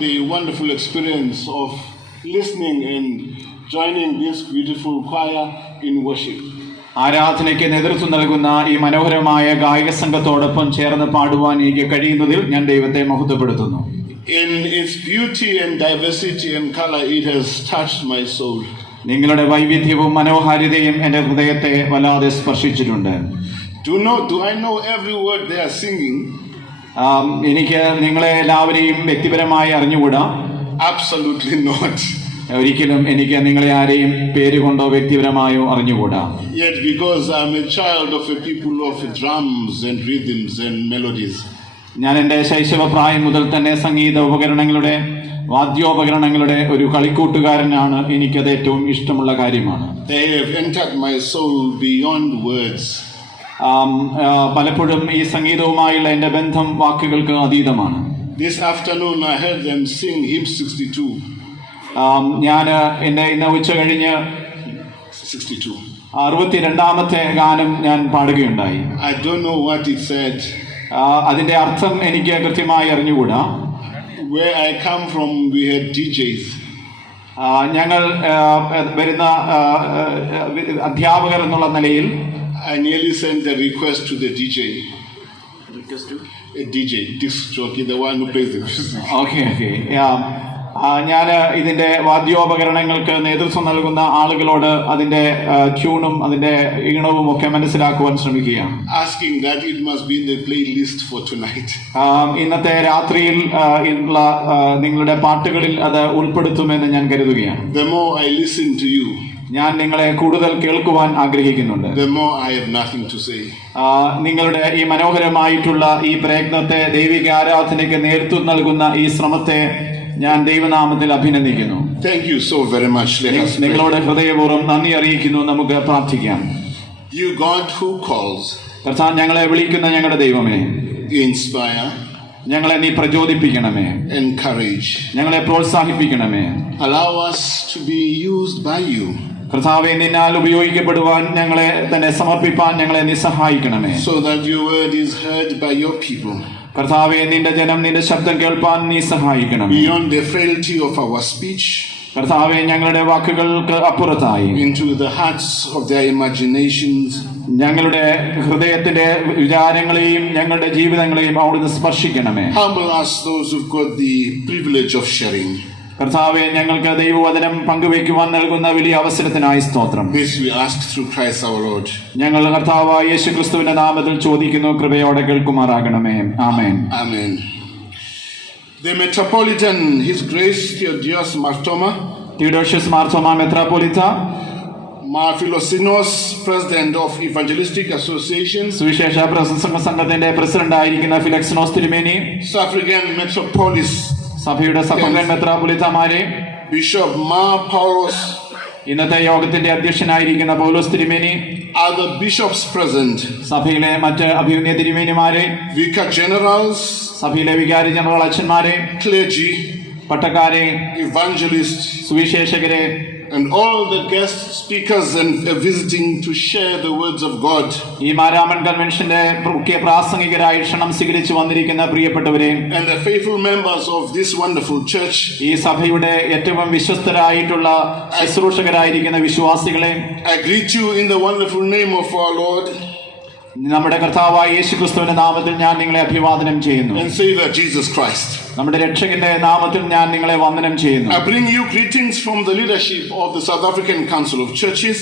The wonderful experience of listening and joining this beautiful choir in worship. ആരാധനയ്ക്ക് നേതൃത്വം നൽകുന്ന ഈ മനോഹരമായ ഗായക സംഘത്തോടൊപ്പം ചേർന്ന് പാടുവാൻ എനിക്ക് കഴിയുന്നതിൽ ഞാൻ ദൈവത്തെ മഹത്വപ്പെടുത്തുന്നു. In its beauty and diversity and color, it has touched my soul. നിങ്ങളുടെ വൈവിധ്യവും മനോഹാരിതയും എൻ്റെ ഹൃദയത്തെ വല്ലാതെ സ്പർശിച്ചിട്ടുണ്ട്. Do I know every word they are singing? എനിക്ക് നിങ്ങളെ എല്ലാവരെയും വ്യക്തിപരമായി അറിഞ്ഞുകൂടാ. Absolutely not. ഒരിക്കലും എനിക്ക് നിങ്ങളെ ആരെയും പേരുകൊണ്ടോ വ്യക്തിപരമായോ അറിഞ്ഞുകൂടാ. Yet because I'm a child of a people of drums and rhythms and melodies. ഞാൻ എൻ്റെ ശൈശവപ്രായം മുതൽ തന്നെ സംഗീത ഉപകരണങ്ങളുടെ വാദ്യോപകരണങ്ങളുടെ ഒരു കളിക്കൂട്ടുകാരനാണ്. എനിക്കത് ഏറ്റവും ഇഷ്ടമുള്ള കാര്യമാണ്. They have entered my soul beyond words. പലപ്പോഴും ഈ സംഗീതവുമായുള്ള എൻ്റെ ബന്ധം വാക്കുകൾക്ക് അതീതമാണ്. This afternoon I heard them sing hymn 62. ഞാൻ എൻ്റെ ഇന്ന് ഉച്ച കഴിഞ്ഞ് 62ാമത്തെ ഗാനം ഞാൻ പാടുകയുണ്ടായി. I don't know what it said. അതിന്റെ അർത്ഥം എനിക്ക് കൃത്യമായി അറിഞ്ഞുകൂടാ. Where I come from, we had DJs. ഞങ്ങൾ വരുന്ന അധ്യാപകർ എന്നുള്ള നിലയിൽ I nearly sent a request to the DJ. A DJ, disc jockey, the one who plays the music. Okay. ഞാൻ ഇതിന്റെ വാദ്യോപകരണങ്ങൾക്ക് നേതൃത്വം നൽകുന്ന ആളുകളോട് അതിന്റെ ട്യൂണും അതിന്റെ ഈണവും ഒക്കെ മനസ്സിലാക്കുവാൻ ശ്രമിക്കുകയാണ്. Asking that it must be in the playlist for tonight. ഇന്നത്തെ രാത്രിയിൽ ഉള്ള നിങ്ങളുടെ പാട്ടുകളിൽ അത് ഉൾപ്പെടുത്തുമെന്ന് ഞാൻ കരുതുകയാണ്. The more I listen to you, ഞാൻ നിങ്ങളെ കൂടുതൽ കേൾക്കുവാൻ ആഗ്രഹിക്കുന്നുണ്ട്. The more I have nothing to say. നിങ്ങളുടെ ഈ മനോഹരമായിട്ടുള്ള ഈ പ്രയത്നത്തെ, ദൈവിക ആരാധനയ്ക്ക് നേതൃത്വം നൽകുന്ന ഈ ശ്രമത്തെ ഞാൻ ദൈവനാമത്തിൽ അഭിനന്ദിക്കുന്നു. Thank you so very much. നിങ്ങളോട് ഹൃദയപൂർവ്വം നന്ദി അറിയിക്കുന്നു. നമുക്ക് പ്രാർത്ഥിക്കാം. You God who calls, കർത്താവ്, ഞങ്ങളെ വിളിക്കുന്ന ഞങ്ങളുടെ ദൈവമേ, inspire, ഞങ്ങളെ നീ പ്രചോദിപ്പിക്കണമേ, encourage, ഞങ്ങളെ പ്രോത്സാഹിപ്പിക്കണമേ. Allow us to be used by you. കർത്താവേ, നിന്നാൽ ഉപയോഗിക്കപ്പെടുവാൻ ഞങ്ങളെ തന്നെ സമർപ്പിപ്പാൻ ഞങ്ങളെ നീ സഹായിക്കണമേ. So that your word is heard by your people. കർത്താവേ, നിന്റെ ജനം നിന്റെ ശബ്ദം കേൾപ്പാൻ നീ സഹായിക്കണം. Beyond the frailty of our speech, കർത്താവേ, ഞങ്ങളുടെ വാക്കുകൾക്ക് അപ്പുറത്തായി into the hearts of their imaginations, ഞങ്ങളുടെ ഹൃദയത്തിന്റെ വിചാരങ്ങളെയും ഞങ്ങളുടെ ജീവിതങ്ങളെയും അവിടുന്ന് സ്പർശിക്കണമേ. Humble us, those who've got the privilege of sharing. കർത്താവേ, ഞങ്ങൾക്ക് ദൈവവചനം പങ്കുവയ്ക്കുവാൻ നൽകുന്ന വലിയ അവസരത്തിനായി സ്തോത്രം. This we ask through Christ our Lord. ഞങ്ങൾ കർത്താവായ യേശുക്രിസ്തുവിന്റെ നാമത്തിൽ ചോദിക്കുന്നു, കൃപയോടെ കേൾക്കുമാറാകണമേ. ആമേൻ. Amen. The Metropolitan, His Grace Theodosius Martoma, Theodosius Marthoma മെത്രാപ്പൊലീത്ത, Marphilosinos, President of Evangelistic Association, സുവിശേഷ പ്രസംഗ സംഘത്തിന്റെ പ്രസിഡന്റ് ആയിരിക്കുന്ന ഫിലക്സിനോസ് തിരുമേനി, Suffragan Metropolis, സഭയുടെ സഫ്രഗൻ മെത്രാപ്പൊലീത്തമാരെ, Bishop Mar Paulos, ഇന്നത്തെ യോഗത്തിന്റെ അധ്യക്ഷനായിരിക്കുന്ന പൗലോസ് തിരുമേനി, other bishops present, സഭയിലെ മറ്റ് അഭിമന്യ തിരുമേനിമാരെ, Vicar Generals, സഭയിലെ വികാരി ജനറൽ അച്ഛന്മാരെ, clergy, പട്ടക്കാരെ, evangelists, സുവിശേഷകരെ, and all the guest speakers and visiting to share the words of God. ഈ മാരാമൺ കൺവെൻഷന്റെ മുഖ്യ പ്രാസംഗികരായി ക്ഷണം സ്വീകരിച്ചു വന്നിരിക്കുന്ന പ്രിയപ്പെട്ടവരെ, And the faithful members of this wonderful church. ഈ സഭയുടെ ഏറ്റവും വിശ്വസ്തരായിട്ടുള്ള ശുശ്രൂഷകരായിരിക്കുന്ന വിശ്വാസികളെ, I greet you in the wonderful name of our Lord നമ്മുടെ കർത്താവായ യേശുക്രിസ്തുവിന്റെ നാമത്തിൽ ഞാൻ നിങ്ങളെ അഭിവാദനം ചെയ്യുന്നു. and Savior Jesus Christ. നമ്മുടെ രക്ഷകന്റെ നാമത്തിൽ ഞാൻ നിങ്ങളെ വന്ദനം ചെയ്യുന്നു. I bring you greetings from the leadership of the South African Council of Churches.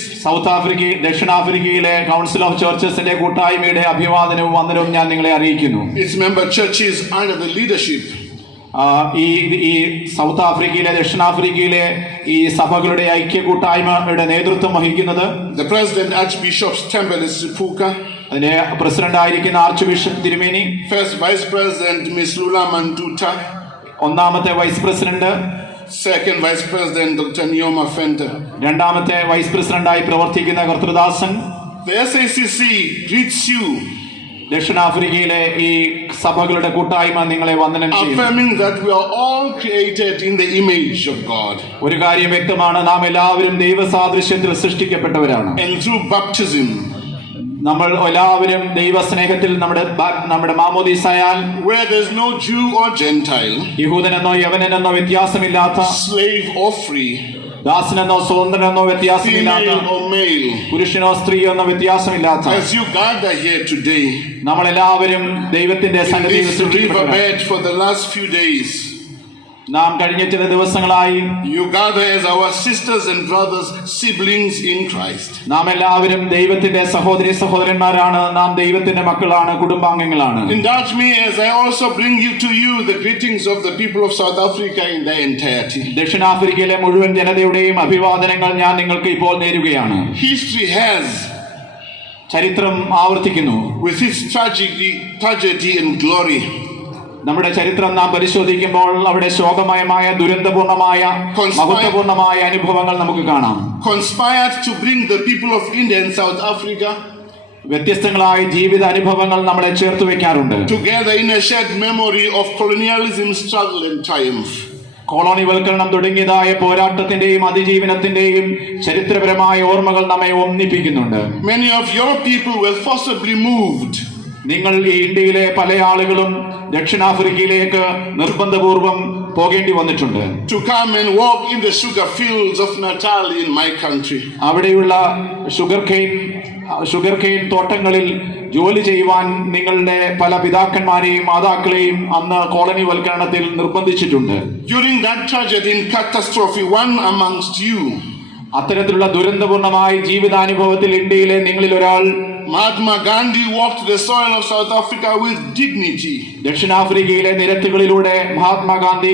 ദക്ഷിണാഫ്രിക്കയിലെ കൗൺസിൽ ഓഫ് ചർച്ചസിന്റെ കൂട്ടായ്മയുടെ അഭിവാദനവും വന്ദനവും ഞാൻ നിങ്ങളെ അറിയിക്കുന്നു. Its member churches under the leadership ഈ സൗത്ത് ആഫ്രിക്കയിലെ, ദക്ഷിണാഫ്രിക്കയിലെ ഈ സഭകളുടെ ഐക്യ കൂട്ടായ്മയുടെ നേതൃത്വം വഹിക്കുന്നത് the President Archbishop Thembele Sipuka, അതിന്റെ പ്രസിഡന്റ് ആയിരിക്കുന്ന ആർച്ച് ബിഷപ്പ് തിരുമേനി, First Vice President Ms. Lula Mantuta, ഒന്നാമത്തെ vice president, Second Vice President Dr. Nyoma Fenter, രണ്ടാമത്തെ വൈസ് പ്രസിഡന്റായി പ്രവർത്തിക്കുന്ന കർത്തൃദാസൻ. The SACC greets you, ദക്ഷിണാഫ്രിക്കയിലെ ഈ സഭകളുടെ കൂട്ടായ്മ നിങ്ങളെ വന്ദനം ചെയ്യുന്നു. affirming that we are all created in the image of God. ഒരു കാര്യം വ്യക്തമാണ്, നാം എല്ലാവരും ദൈവസാദൃശ്യത്തിൽ സൃഷ്ടിക്കപ്പെട്ടവരാണ്. And through baptism, നമ്മൾ എല്ലാവരും ദൈവസ്നേഹത്തിൽ നമ്മുടെ മാമോദീസായാൽ where there's no Jew or Gentile, യഹൂദനെന്നോ യവനനെന്നോ വ്യത്യാസമില്ലാത്ത, slave or free, ദാസനെന്നോ സ്വതന്ത്രനെന്നോ വ്യത്യാസമില്ലാത്ത, female or male, പുരുഷനോ സ്ത്രീയോ എന്ന വ്യത്യാസമില്ലാത്ത, as you gather here today നമ്മളെല്ലാവരും ദൈവത്തിന്റെ in സന്നിധിയിൽ this സൃഷ്ടിക്കപ്പെട്ടവരാണ്. riverbed for the last few days, നാം കഴിഞ്ഞ ചില ദിവസങ്ങളായി you gather as our sisters and brothers, siblings in Christ. നാം എല്ലാവരും ദൈവത്തിന്റെ സഹോദരി സഹോദരന്മാരാണ്. നാം ദൈവത്തിന്റെ മക്കളാണ്, കുടുംബാംഗങ്ങളാണ്. Indulge me as I also bring to you the greetings of the people of South Africa in their entirety. ദക്ഷിണാഫ്രിക്കയിലെ മുഴുവൻ ജനതയുടെയും അഭിവാദനങ്ങൾ ഞാൻ നിങ്ങൾക്ക് ഇപ്പോൾ നേരുകയാണ്. History has, ചരിത്രം ആവർത്തിക്കുന്നു. with its tragedy and glory, നമ്മുടെ ചരിത്രം നാം പരിശോധിക്കുമ്പോൾ അവിടെ ശോകമയമായ, ദുരന്തപൂർണമായ, മഹത്വപൂർണമായ അനുഭവങ്ങൾ നമുക്ക് കാണാം. conspired to bring the people of India and South Africa വ്യത്യസ്തങ്ങളായ ജീവിത അനുഭവങ്ങൾ നമ്മളെ ചേർത്ത് വെക്കാറുണ്ട്. together in a shared memory of colonialism, struggle and triumph. കോളനിവൽക്കരണം തുടങ്ങിയതായ പോരാട്ടത്തിന്റെയും അതിജീവനത്തിന്റെയും ചരിത്രപരമായ ഓർമ്മകൾ നമ്മെ ഒന്നിപ്പിക്കുന്നുണ്ട്. Many of your people were forcibly moved. നിങ്ങൾ ഈ ഇന്ത്യയിലെ പല ആളുകളും ദക്ഷിണാഫ്രിക്കയിലേക്ക് നിർബന്ധപൂർവം പോകേണ്ടി വന്നിട്ടുണ്ട്. To come and walk in the sugar fields of Natal in my country. അവിടെയുള്ള ഷുഗർ കെയിൻ തോട്ടങ്ങളിൽ ജോലി ചെയ്യുവാൻ നിങ്ങളുടെ പല പിതാക്കന്മാരെയും മാതാക്കളെയും അന്ന് കോളനിവൽക്കരണത്തിൽ നിർബന്ധിച്ചിട്ടുണ്ട്. During that tragedy and catastrophe, one amongst you, അത്തരത്തിലുള്ള ദുരന്തപൂർണമായ ജീവിതാനുഭവത്തിൽ ഇന്ത്യയിലെ നിങ്ങളിൽ ഒരാൾ, Mahatma Gandhi, walked the soil of South Africa with dignity. ദക്ഷിണാഫ്രിക്കയിലെ നിരത്തുകളിലൂടെ Mahatma Gandhi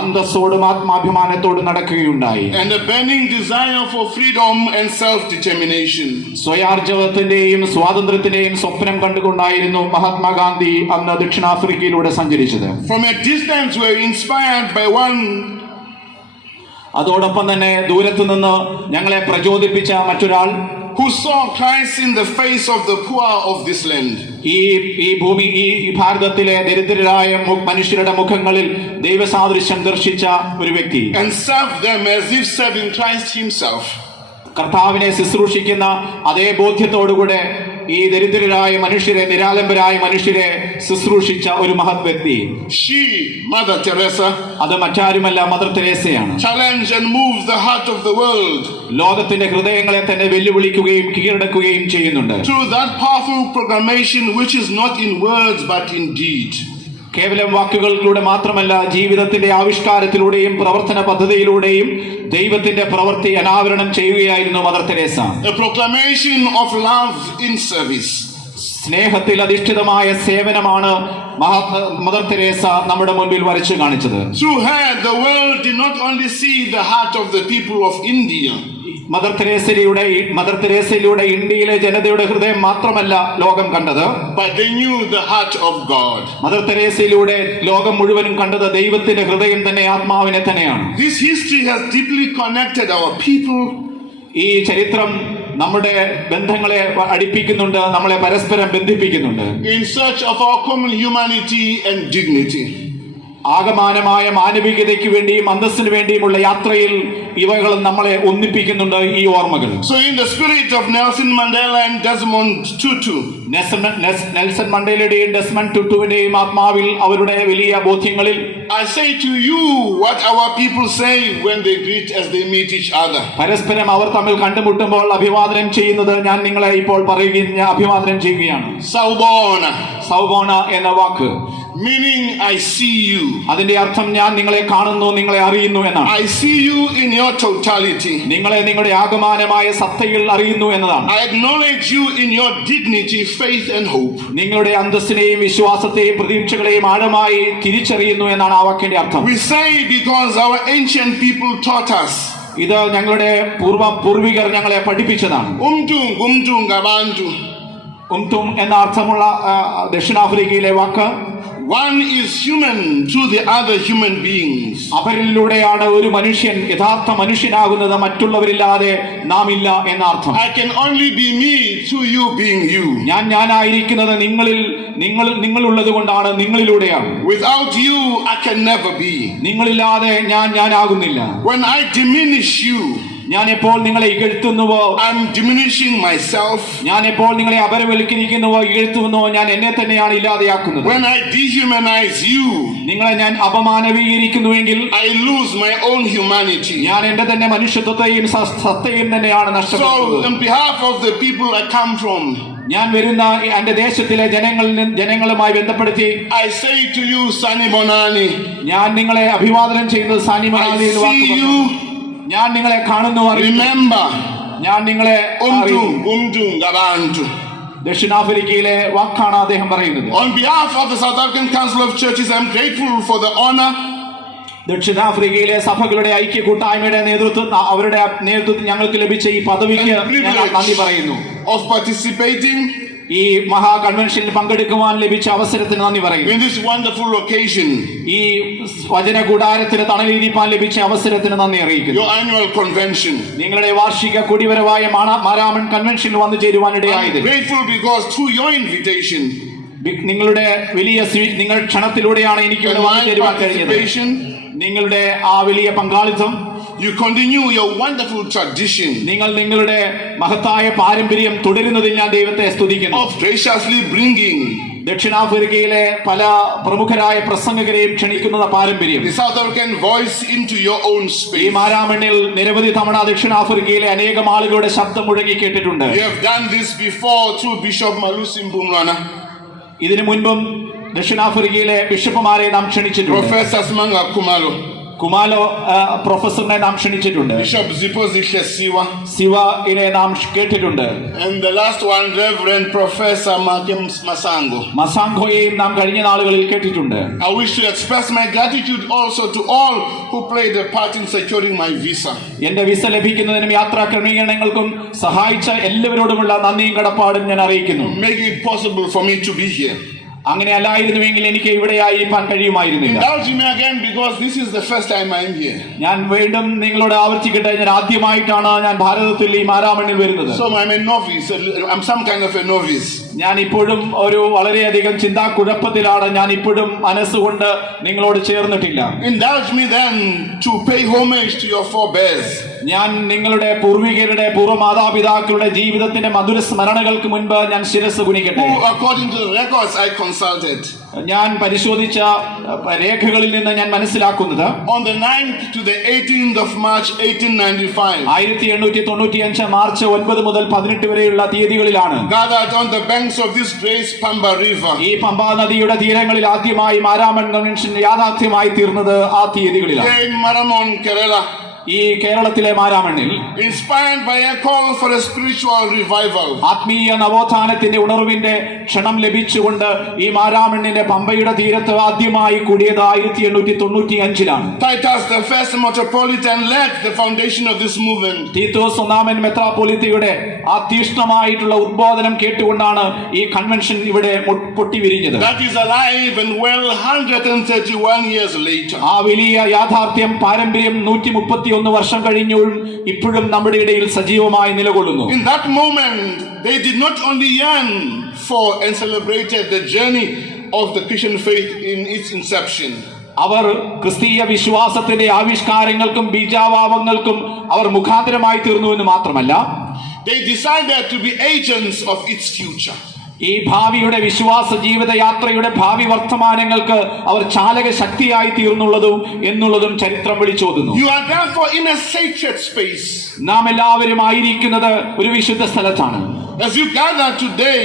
അന്തസ്സോടും ആത്മാഭിമാനത്തോടും നടക്കുകയുണ്ടായി. And a burning desire for freedom and self-determination. സ്വയാർജവത്തിന്റെയും സ്വാതന്ത്ര്യത്തിന്റെയും സ്വപ്നം കണ്ടുകൊണ്ടായിരുന്നു മഹാത്മാഗാന്ധി അന്ന് ദക്ഷിണാഫ്രിക്കയിലൂടെ സഞ്ചരിച്ചത്. From a distance, we were inspired by one. അതോടൊപ്പം തന്നെ ദൂരത്തു നിന്ന് ഞങ്ങളെ പ്രചോദിപ്പിച്ച മറ്റൊരാൾ, who saw Christ in the face of the poor of this land. ഈ ഭാരതത്തിലെ ദരിദ്രരായ മനുഷ്യരുടെ മുഖങ്ങളിൽ ദൈവസാദൃശ്യം ദർശിച്ച ഒരു വ്യക്തി, and served them as if serving Christ himself. കർത്താവിനെ ശുശ്രൂഷിക്കുന്ന അതേ ബോധ്യത്തോടുകൂടെ ഈ ദരിദ്രരായ മനുഷ്യരെ, നിരാലംബരായ മനുഷ്യരെ ശുശ്രൂഷിച്ച ഒരു മഹത് വ്യക്തി. She, Mother Teresa, അത് മറ്റാരുമല്ല, mother തെരേസയാണ്. challenged and moved the heart of the world. ലോകത്തിന്റെ ഹൃദയങ്ങളെ തന്നെ വെല്ലുവിളിക്കുകയും കീഴടക്കുകയും ചെയ്യുന്നുണ്ട്. Through that powerful proclamation, which is not in words but in deed. കേവലം വാക്കുകളിലൂടെ മാത്രമല്ല, ജീവിതത്തിന്റെ ആവിഷ്കാരത്തിലൂടെയും പ്രവർത്തന പദ്ധതിയിലൂടെയും ദൈവത്തിന്റെ പ്രവൃത്തി അനാവരണം ചെയ്യുകയായിരുന്നു Mother Teresa. A proclamation of love in service. സ്നേഹത്തിൽ അധിഷ്ഠിതമായ സേവനമാണ് മദർ തെരേസ നമ്മുടെ മുൻപിൽ വരച്ചു കാണിച്ചത്. Through her, the world did not only see the heart of the people of India. Mother തെരേസയിലൂടെ ഇന്ത്യയിലെ ജനതയുടെ ഹൃദയം മാത്രമല്ല ലോകം കണ്ടത്, but they knew the heart of God. Mother തെരേസയിലൂടെ ലോകം മുഴുവനും കണ്ടത് ദൈവത്തിന്റെ ഹൃദയം തന്നെ, ആത്മാവിനെ തന്നെയാണ്. This history has deeply connected our people. ഈ ചരിത്രം നമ്മുടെ ബന്ധങ്ങളെ അടുപ്പിക്കുന്നുണ്ട്, നമ്മളെ പരസ്പരം ബന്ധിപ്പിക്കുന്നുണ്ട്. In search of our common humanity and dignity. ആകമാനമായ മാനവികതയ്ക്ക് വേണ്ടിയും അന്തസ്സിന് വേണ്ടിയുമുള്ള യാത്രയിൽ ഇവകൾ നമ്മളെ ഒന്നിപ്പിക്കുന്നുണ്ട്, ഈ ഓർമ്മകൾ. So in the spirit of Nelson Mandela and Desmond Tutu, Nelson മണ്ടേലയുടെയും ഡെസ്മണ്ട് ടുട്ടുവിന്റെയും ആത്മാവിൽ, അവരുടെ വലിയ ബോധ്യങ്ങളിൽ, I say to you what our people say when they greet as they meet each other. പരസ്പരം അവർ തമ്മിൽ കണ്ടുമുട്ടുമ്പോൾ അഭിവാദനം ചെയ്യുന്നത് ഞാൻ നിങ്ങളെ ഇപ്പോൾ അഭിവാദനം ചെയ്യുകയാണ്. സൗബോണ എന്ന വാക്ക്, meaning I see you. അതിന്റെ അർത്ഥം ഞാൻ നിങ്ങളെ കാണുന്നു, നിങ്ങളെ അറിയുന്നു എന്നാണ്. I see you in your totality. നിങ്ങളെ നിങ്ങളുടെ ആകമാനമായ സത്തയിൽ അറിയുന്നു എന്നതാണ്. I acknowledge you in your dignity, faith and hope. നിങ്ങളുടെ അന്തസ്സിനെയും വിശ്വാസത്തെയും പ്രതീക്ഷകളെയും ആഴമായി തിരിച്ചറിയുന്നു എന്നാണ് ആ വാക്കിന്റെ അർത്ഥം. We say because our ancient people taught us. ഇത് ഞങ്ങളുടെ പൂർവികർ ഞങ്ങളെ പഠിപ്പിച്ചതാണ്. ഉംതും എന്ന അർത്ഥമുള്ള ദക്ഷിണാഫ്രിക്കയിലെ വാക്ക്, one is human through the other human beings. അവരിലൂടെയാണ് ഒരു മനുഷ്യൻ യഥാർത്ഥ മനുഷ്യനാകുന്നത്, മറ്റുള്ളവരില്ലാതെ നാം ഇല്ല എന്ന അർത്ഥം. I can only be me through you being you. ഞാനായിരിക്കുന്നത് നിങ്ങളുള്ളത് കൊണ്ടാണ്, നിങ്ങളിലൂടെയാണ്. Without you I can never be. നിങ്ങളില്ലാതെ ഞാനാകുന്നില്ല. When I diminish you, ഞാൻ എപ്പോൾ നിങ്ങളെ ഇകഴ്ത്തുന്നുവോ, I'm diminishing myself. ഞാൻ എപ്പോൾ നിങ്ങളെ അപരവൽക്കരിക്കുന്നുവോ ഇകഴ്ത്തുന്നുവോ, ഞാൻ എന്നെ തന്നെയാണ് ഇല്ലാതെയാക്കുന്നത്. When I dehumanize you, നിങ്ങളെ ഞാൻ അപമാനവീകരിക്കുന്നുവെങ്കിൽ I lose my own humanity. ഞാൻ എന്റെ തന്നെ മനുഷ്യത്വത്തെയും സത്തയും തന്നെയാണ് So, നഷ്ടപ്പെടുന്നത്. on behalf of the people I come from, ഞാൻ വരുന്ന എന്റെ ദേശത്തിലെ ജനങ്ങളുമായി ബന്ധപ്പെടുത്തി I say to you, Sani Bonani, ഞാൻ നിങ്ങളെ അഭിവാദനം ചെയ്യുന്നത് സാനി I മണാലി എന്ന് see വാക്ക് you. ഞാൻ നിങ്ങളെ കാണുന്നു, അറിയുന്നു. Remember, ഞാൻ നിങ്ങളെ അറിയുന്നു. Umdum Garantu. ദക്ഷിണാഫ്രിക്കയിലെ വാക്കാണ് അദ്ദേഹം പറയുന്നത്. On behalf of the South African Council of Churches, I'm grateful for the honor ദക്ഷിണാഫ്രിക്കയിലെ സഭകളുടെ ഐക്യ കൂട്ടായ്മയുടെ അവരുടെ നേതൃത്വത്തിൽ ഞങ്ങൾക്ക് ലഭിച്ച ഈ പദവിക്ക് ഞാൻ നന്ദി പറയുന്നു. of participating ഈ മഹാ കൺവെൻഷനിൽ പങ്കെടുക്കുവാൻ ലഭിച്ച അവസരത്തിന് നന്ദി പറയുന്നു. in this wonderful occasion, ഈ വചന കൂടാരത്തിന് തണലിരിപ്പാൻ ലഭിച്ച അവസരത്തിന് നന്ദി അറിയിക്കുന്നു. your annual convention. നിങ്ങളുടെ വാർഷിക കുടിവരവായ മാരാമൺ കൺവെൻഷനിൽ വന്നു ചേരുവാനിടയായത് I'm grateful because through your invitation, നിങ്ങളുടെ വലിയ നിങ്ങൾ ക്ഷണത്തിലൂടെയാണ് എനിക്ക് ഇവിടെ വന്നു ചേരുവാൻ കഴിഞ്ഞത്. നിങ്ങളുടെ ആ വലിയ പങ്കാളിത്തം, you continue your wonderful tradition നിങ്ങൾ നിങ്ങളുടെ മഹത്തായ പാരമ്പര്യം തുടരുന്നതിൽ ഞാൻ ദൈവത്തെ സ്തുതിക്കുന്നു. of graciously bringing ദക്ഷിണാഫ്രിക്കയിലെ പല പ്രമുഖരായ പ്രസംഗകരെയും ക്ഷണിക്കുന്ന പാരമ്പര്യം, the South African voice into your own ഈ space. മാരാമണ്ണിൽ നിരവധി തവണ ദക്ഷിണാഫ്രിക്കയിലെ അനേകം ആളുകളുടെ ശബ്ദം മുഴങ്ങി കേട്ടിട്ടുണ്ട്. You have done this before through Bishop Malusi Mbumlwana, ഇതിനു മുൻപും ദക്ഷിണാഫ്രിക്കയിലെ ബിഷപ്പുമാരെ നാം ക്ഷണിച്ചിട്ടുണ്ട്. Professor Smanga Kumalo, കുമാലോ പ്രൊഫസറിനെ നാം ക്ഷണിച്ചിട്ടുണ്ട്. Bishop Zipozi Siwa, സിവയെ നാം കേട്ടിട്ടുണ്ട്. and the last one, Reverend Professor Makem Masango. മസാങ്കോയെയും നാം കഴിഞ്ഞ നാളുകളിൽ കേട്ടിട്ടുണ്ട്. I wish to express my gratitude also to all who played a part in securing my visa. എന്റെ visa ലഭിക്കുന്നതിനും യാത്രാ ക്രമീകരണങ്ങൾക്കും സഹായിച്ച എല്ലാവരോടുമുള്ള നന്ദിയും കടപ്പാടും ഞാൻ അറിയിക്കുന്നു. Making it possible for me to be here. അങ്ങനെ അല്ലായിരുന്നുവെങ്കിൽ എനിക്ക് ഇവിടെയായിരിക്കാൻ കഴിയുമായിരുന്നില്ല. Indulge me again because this is the first time I am here. ഞാൻ വീണ്ടും നിങ്ങളോട് ആവർത്തിക്കട്ടെ, ഞാൻ ആദ്യമായിട്ടാണ് ഞാൻ ഭാരതത്തിൽ ഈ മാരാമണ്ണിൽ വരുന്നത്. So I'm a novice. I'm some kind of a novice. ഞാൻ ഇപ്പോഴും ഒരു വളരെയധികം ചിന്താക്കുഴപ്പത്തിലാണ്. ഞാൻ ഇപ്പോഴും മനസ്സുകൊണ്ട് നിങ്ങളോട് ചേർന്നിട്ടില്ല. Indulge me then to pay homage to your forebears. ഞാൻ നിങ്ങളുടെ പൂർവികരുടെ പൂർവ്വമാതാപിതാക്കളുടെ ജീവിതത്തിന്റെ മധുര സ്മരണകൾക്ക് മുൻപ് ഞാൻ ശിരസ് കുനിക്കട്ടെ. Who, according to the records I consulted, ഞാൻ പരിശോധിച്ച രേഖകളിൽ നിന്ന് ഞാൻ മനസ്സിലാക്കുന്നത് on the 9th to the 18th of March 1895, 1895 March 9 മുതൽ 18 വരെയുള്ള തീയതികളിലാണ് gathered on the banks of this great Pamba River, ഈ പമ്പാ നദിയുടെ തീരങ്ങളിൽ ആദ്യമായി മാരാമൺ കൺവെൻഷൻ യാഥാർത്ഥ്യമായി തീർന്നത് ആ തീയതികളിലാണ്. here in Maramon, Kerala, ഈ കേരളത്തിലെ മാരാമണ്ണിൽ inspired by a call for a spiritual revival. ആത്മീയ നവോത്ഥാനത്തിന്റെ ഉണർവിന്റെ ക്ഷണം ലഭിച്ചുകൊണ്ട് ഈ മാരാമണ്ണിന്റെ പമ്പയുടെ തീരത്ത് ആദ്യമായി കൂടിയത് 1895 Titus the first metropolitan led the foundation of this movement. Titus ഒന്നാമൻ മെത്രാപ്പൊലീത്തയുടെ ആ തീഷ്ണമായിട്ടുള്ള ഉദ്ബോധനം കേട്ടുകൊണ്ടാണ് ഈ കൺവെൻഷൻ ഇവിടെ പൊട്ടിവിരിഞ്ഞത്. That is alive and well 131 years later. ആ വലിയ യാഥാർത്ഥ്യം പാരമ്പര്യം 131 വർഷം കഴിഞ്ഞും ഇപ്പോഴും നമ്മുടെ ഇടയിൽ സജീവമായി നിലകൊള്ളുന്നു. In that moment, they did not only yearn for and celebrated the journey of the Christian faith in its inception. അവർ ക്രിസ്തീയ വിശ്വാസത്തിന്റെ ആവിഷ്കാരങ്ങൾക്കും ബീജാവാപങ്ങൾക്കും അവർ മുഖാന്തരമായി തീർന്നു എന്ന് മാത്രമല്ല, they decided to be agents of its future. ഈ ഭാവിയുടെ വിശ്വാസ ജീവിത യാത്രയുടെ ഭാവി വർത്തമാനങ്ങൾക്ക് അവർ ചാലക ശക്തിയായി തീർന്നുള്ളതും എന്നുള്ളതും ചരിത്രം വിളിച്ചോതുന്നു. You are therefore in a sacred space. നാം എല്ലാവരും ആയിരിക്കുന്നത് ഒരു വിശുദ്ധ സ്ഥലത്താണ്. As you gather today,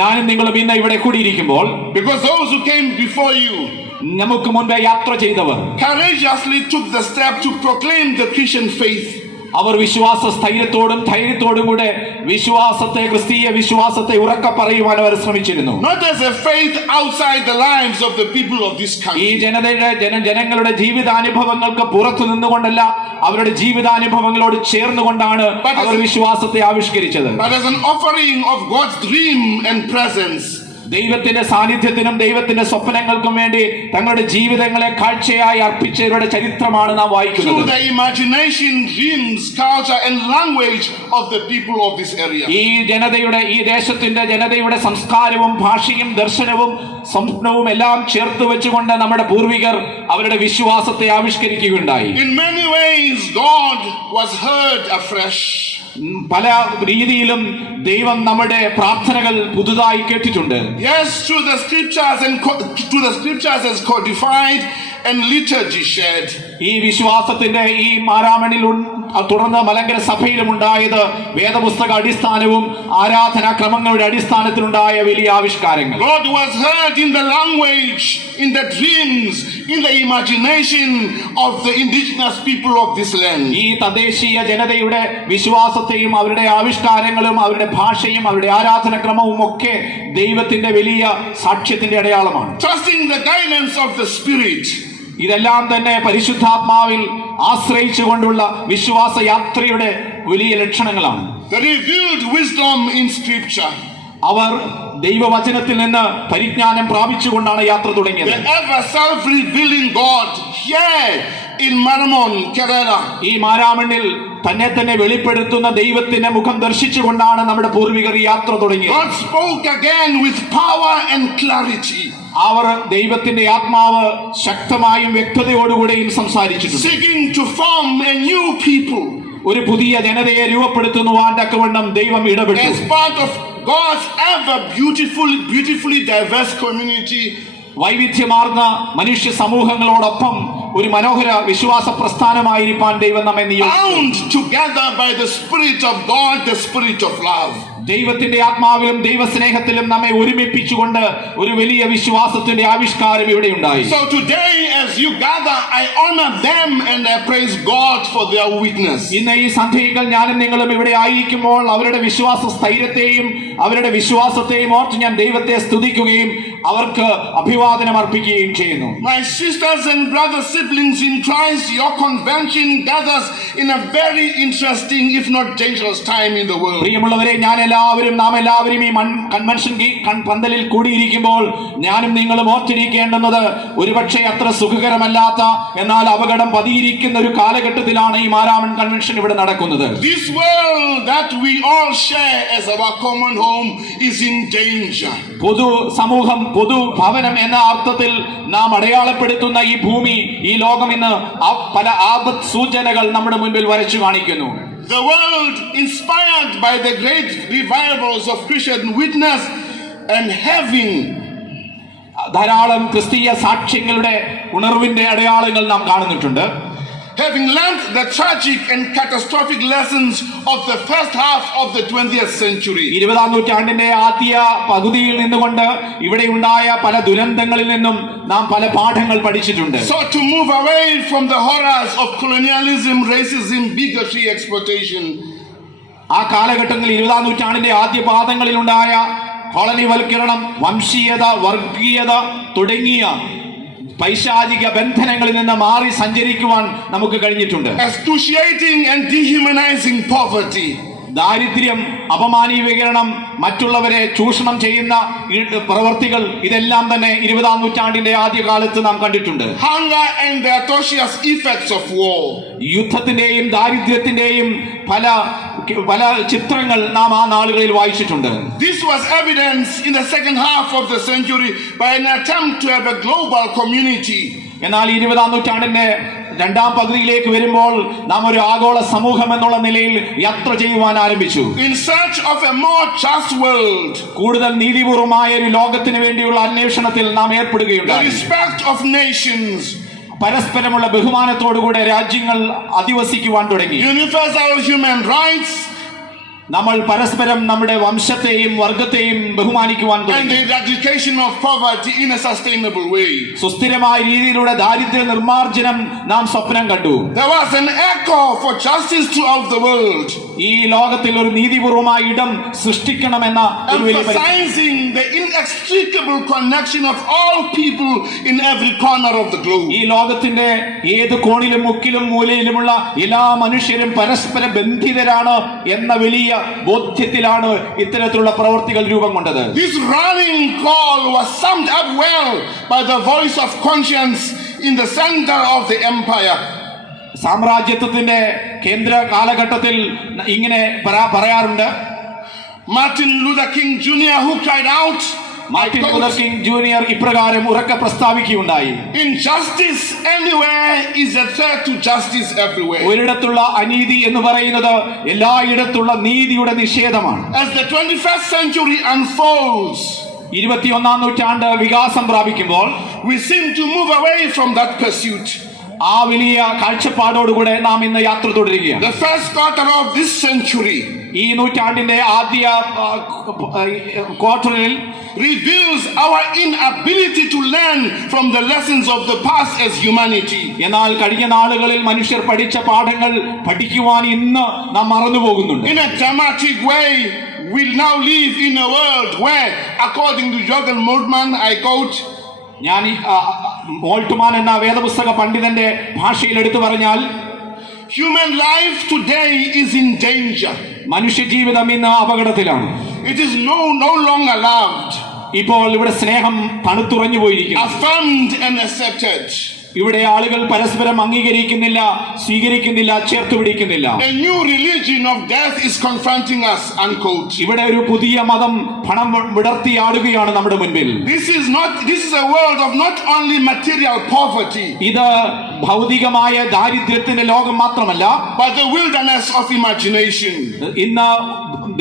ഞാനും നിങ്ങളും ഇന്ന് ഇവിടെ കൂടിയിരിക്കുമ്പോൾ, because those who came before you നമുക്ക് മുൻപേ യാത്ര ചെയ്തവർ courageously took the step to proclaim the Christian faith. അവർ വിശ്വാസ സ്ഥൈര്യത്തോടും ധൈര്യത്തോടും കൂടെ വിശ്വാസത്തെ, ക്രിസ്തീയ വിശ്വാസത്തെ ഉറക്ക പറയുവാൻ അവർ ശ്രമിച്ചിരുന്നു. Not as a faith outside the lives of the people of this ഈ country. ജനങ്ങളുടെ ജീവിതാനുഭവങ്ങൾക്ക് പുറത്തു നിന്നുകൊണ്ടല്ല, അവരുടെ ജീവിതാനുഭവങ്ങളോട് ചേർന്നുകൊണ്ടാണ് അവർ വിശ്വാസത്തെ ആവിഷ്കരിച്ചത്. But as an offering of God's dream and presence. ദൈവത്തിന്റെ സാന്നിധ്യത്തിനും ദൈവത്തിന്റെ സ്വപ്നങ്ങൾക്കും വേണ്ടി തങ്ങളുടെ ജീവിതങ്ങളെ കാഴ്ചയായി അർപ്പിച്ചവരുടെ ചരിത്രമാണ് നാം വായിക്കുന്നത്. Through the imagination, dreams, culture and language of the people of this area. ഈ ദേശത്തിന്റെ ജനതയുടെ സംസ്കാരവും ഭാഷയും ദർശനവും സ്വപ്നവും എല്ലാം ചേർത്ത് വെച്ചുകൊണ്ട് നമ്മുടെ പൂർവികർ അവരുടെ വിശ്വാസത്തെ ആവിഷ്കരിക്കുകയുണ്ടായി. In many ways, God was heard afresh. പല രീതിയിലും ദൈവം നമ്മുടെ പ്രാർത്ഥനകൾ പുതുതായി കേട്ടിട്ടുണ്ട്. Yes, through the scriptures as codified and liturgy shared. ഈ വിശ്വാസത്തിന്റെ ഈ മാരാമണിൽ തുടർന്ന് മലങ്കര സഭയിലും ഉണ്ടായത് വേദപുസ്തക അടിസ്ഥാനവും ആരാധനാ ക്രമങ്ങളുടെ അടിസ്ഥാനത്തിലുണ്ടായ വലിയ ആവിഷ്കാരങ്ങൾ. God was heard in the language, in the dreams, in the imagination of the indigenous people of this land. ഈ തദ്ദേശീയ ജനതയുടെ വിശ്വാസത്തെയും അവരുടെ ആവിഷ്കാരങ്ങളും അവരുടെ ഭാഷയും അവരുടെ ആരാധനക്രമവും ഒക്കെ ദൈവത്തിന്റെ വലിയ സാക്ഷ്യത്തിന്റെ അടയാളമാണ്. Trusting the guidance of the Spirit. ഇതെല്ലാം തന്നെ പരിശുദ്ധാത്മാവിൽ ആശ്രയിച്ചുകൊണ്ടുള്ള വിശ്വാസ യാത്രയുടെ വലിയ ലക്ഷണങ്ങളാണ്. The revealed wisdom in Scripture. അവർ ദൈവവചനത്തിൽ നിന്ന് പരിജ്ഞാനം പ്രാപിച്ചുകൊണ്ടാണ് യാത്ര തുടങ്ങിയത്. The ever self-revealing God here in Maramon, Kerala. ഈ മാരാമണ്ണിൽ തന്നെ വെളിപ്പെടുത്തുന്ന ദൈവത്തിന്റെ മുഖം ദർശിച്ചുകൊണ്ടാണ് നമ്മുടെ പൂർവികർ യാത്ര തുടങ്ങിയത്. God spoke again with power and clarity. അവർ ദൈവത്തിന്റെ ആത്മാവ് ശക്തമായും വ്യക്തതയോടുകൂടെയും സംസാരിച്ചിട്ടുണ്ട്. Seeking to form a new people. ഒരു പുതിയ ജനതയെ രൂപപ്പെടുത്തുവാൻ തക്കവണ്ണം ദൈവം ഇടപെട്ടു. As part of God's ever beautifully diverse community. വൈവിധ്യമാർന്ന മനുഷ്യ സമൂഹങ്ങളോടൊപ്പം ഒരു മനോഹര വിശ്വാസ പ്രസ്ഥാനമായിരിക്കാൻ ദൈവം നമ്മെ നിയോഗിച്ചു. Bound together by the Spirit of God, the Spirit of love. ദൈവത്തിന്റെ ആത്മാവിലും ദൈവസ്നേഹത്തിലും നമ്മെ ഒരുമിപ്പിച്ചുകൊണ്ട് ഒരു വലിയ വിശ്വാസത്തിന്റെ ആവിഷ്കാരം ഇവിടെ ഉണ്ടായി. So today as you gather, I honor them and I praise God for their witness. ഇന്ന് ഈ സന്ധ്യയിൽ ഞാനും നിങ്ങളും ഇവിടെ ആയിരിക്കുമ്പോൾ അവരുടെ വിശ്വാസ സ്ഥൈര്യത്തെയും അവരുടെ വിശ്വാസത്തെയും ഓർത്ത് ഞാൻ ദൈവത്തെ സ്തുതിക്കുകയും അവർക്ക് അഭിവാദനം അർപ്പിക്കുകയും ചെയ്യുന്നു. My sisters and brothers, siblings in Christ, your convention gathers in a very interesting, if not dangerous time in the world. പ്രിയമുള്ളവരെ, നാം എല്ലാവരും ഈ കൺവെൻഷൻ പന്തലിൽ കൂടിയിരിക്കുമ്പോൾ ഞാനും നിങ്ങളും ഓർത്തിരിക്കേണ്ടുന്നത് ഒരുപക്ഷെ അത്ര സുഖകരമല്ലാത്ത എന്നാൽ അപകടം പതിയിരിക്കുന്ന ഒരു കാലഘട്ടത്തിലാണ് ഈ മാരാമൺ കൺവെൻഷൻ ഇവിടെ നടക്കുന്നത്. This world that we all share as our common home is in danger. പൊതു സമൂഹം, പൊതു ഭവനം എന്ന അർത്ഥത്തിൽ നാം അടയാളപ്പെടുത്തുന്ന ഈ ഭൂമി, ഈ ലോകം ഇന്ന് പല ആപത്ത് സൂചനകൾ നമ്മുടെ മുൻപിൽ വരച്ചു കാണിക്കുന്നു. The world, inspired by the great revivals of Christian witness and having ധാരാളം ക്രിസ്തീയ സാക്ഷ്യങ്ങളുടെ ഉണർവിന്റെ അടയാളങ്ങൾ നാം കാണുന്നിട്ടുണ്ട്. Having learned the tragic and catastrophic lessons of the first half of the 20th century. 20ാം നൂറ്റാണ്ടിന്റെ ആദ്യ പകുതിയിൽ നിന്നുകൊണ്ട് ഇവിടെ ഉണ്ടായ പല ദുരന്തങ്ങളിൽ നിന്നും നാം പല പാഠങ്ങൾ പഠിച്ചിട്ടുണ്ട്. So to move away from the horrors of colonialism, racism, bigotry, exploitation. ആ കാലഘട്ടങ്ങളിൽ 20ാം നൂറ്റാണ്ടിന്റെ ആദ്യ പാദങ്ങളിൽ ഉണ്ടായ കോളനിവൽക്കരണം, വംശീയത, വർഗീയത തുടങ്ങിയ പൈശാചിക ബന്ധനങ്ങളിൽ നിന്ന് മാറി സഞ്ചരിക്കുവാൻ നമുക്ക് കഴിഞ്ഞിട്ടുണ്ട്. Excruciating and dehumanizing poverty. ദാരിദ്ര്യം, അപമാനീകരണം, മറ്റുള്ളവരെ ചൂഷണം ചെയ്യുന്ന പ്രവർത്തികൾ ഇതെല്ലാം തന്നെ 20ാം നൂറ്റാണ്ടിന്റെ ആദ്യകാലത്ത് നാം കണ്ടിട്ടുണ്ട്. Hunger and the atrocious effects of war. യുദ്ധത്തിന്റെയും ദാരിദ്ര്യത്തിന്റെയും പല ചിത്രങ്ങൾ നാം ആ നാളുകളിൽ വായിച്ചിട്ടുണ്ട്. This was evidenced in the second half of the century by an attempt to have a global community. എന്നാൽ 20ാം നൂറ്റാണ്ടിന്റെ രണ്ടാം പകുതിയിലേക്ക് വരുമ്പോൾ നാം ഒരു ആഗോള സമൂഹം എന്നുള്ള നിലയിൽ യാത്ര ചെയ്യുവാൻ ആരംഭിച്ചു. In search of a more just world. കൂടുതൽ നീതിപൂർവമായ ഒരു ലോകത്തിന് വേണ്ടിയുള്ള അന്വേഷണത്തിൽ നാം ഏർപ്പെടുകയുണ്ടായി. The respect of nations. പരസ്പരമുള്ള ബഹുമാനത്തോടുകൂടെ രാജ്യങ്ങൾ അധിവസിക്കുവാൻ തുടങ്ങി. Universal human rights. നമ്മൾ പരസ്പരം നമ്മുടെ വംശത്തെയും വർഗത്തെയും ബഹുമാനിക്കുവാൻ തുടങ്ങി. And the eradication of poverty in a sustainable way. സുസ്ഥിരമായ രീതിയിലൂടെ ദാരിദ്ര്യ നിർമ്മാർജ്ജനം നാം സ്വപ്നം കണ്ടു. There was an echo for justice throughout the world. ഈ ലോകത്തിൽ ഒരു നീതിപൂർവമായ ഇടം സൃഷ്ടിക്കണമെന്ന emphasizing the inextricable connection of all people in every corner of the globe. ഈ ലോകത്തിന്റെ ഏത് കോണിലും മുക്കിലും മൂലയിലുമുള്ള എല്ലാ മനുഷ്യരും പരസ്പര ബന്ധിതരാണ് എന്ന വലിയ ബോധ്യത്തിലാണ് ഇത്തരത്തിലുള്ള പ്രവർത്തികൾ രൂപം കൊണ്ടത്. This rallying call was summed up well by the voice of conscience in the center of the empire. സാമ്രാജ്യത്വത്തിന്റെ കേന്ദ്ര കാലഘട്ടത്തിൽ ഇങ്ങനെ പറയാറുണ്ട്. Martin Luther King Jr. who cried out, Martin Luther king junior ഇപ്രകാരം ഉറക്കെ പ്രസ്താവിക്കുകയുണ്ടായി: Injustice anywhere is a threat to justice everywhere. ഒരിടത്തുള്ള അനീതി എന്ന് പറയുന്നത് എല്ലായിടത്തുള്ള നീതിയുടെ നിഷേധമാണ്. As the 21st century unfolds, 21ാം നൂറ്റാണ്ട് വികാസം പ്രാപിക്കുമ്പോൾ we seem to move away from that pursuit. ആ വലിയ കാഴ്ചപ്പാടോടുകൂടെ നാം ഇന്ന് യാത്ര തുടരുകയാണ്. The first quarter of this century ഈ നൂറ്റാണ്ടിന്റെ ആദ്യ ക്വാർട്ടറിൽ reveals our inability to learn from the lessons of the past as humanity. എന്നാൽ കഴിഞ്ഞ നാളുകളിൽ മനുഷ്യർ പഠിച്ച പാഠങ്ങൾ പഠിക്കുവാൻ ഇന്ന് നാം മറന്നുപോകുന്നുണ്ട്. In a dramatic way, we now live in a world where, according to Jürgen Moltmann, I quote, ഞാൻ മോൾട്ട്മാൻ എന്ന വേദപുസ്തക പണ്ഡിതന്റെ ഭാഷയിൽ എടുത്തു പറഞ്ഞാൽ, human life today is in danger. മനുഷ്യ ജീവിതം ഇന്ന് അപകടത്തിലാണ്. It is no longer loved, ഇപ്പോൾ ഇവിടെ സ്നേഹം തണുത്തുറഞ്ഞു പോയിരിക്കുന്നു. affirmed and accepted. ഇവിടെ ആളുകൾ പരസ്പരം അംഗീകരിക്കുന്നില്ല, സ്വീകരിക്കുന്നില്ല, ചേർത്ത് പിടിക്കുന്നില്ല. A new religion of death is confronting us, unquote. ഇവിടെ ഒരു പുതിയ മതം പണം വിടർത്തിയാടുകയാണ് നമ്മുടെ മുൻപിൽ. This is a world of not only material poverty, ഇത് ഭൗതികമായ ദാരിദ്ര്യത്തിന്റെ ലോകം മാത്രമല്ല, but the wilderness of imagination. ഇന്ന്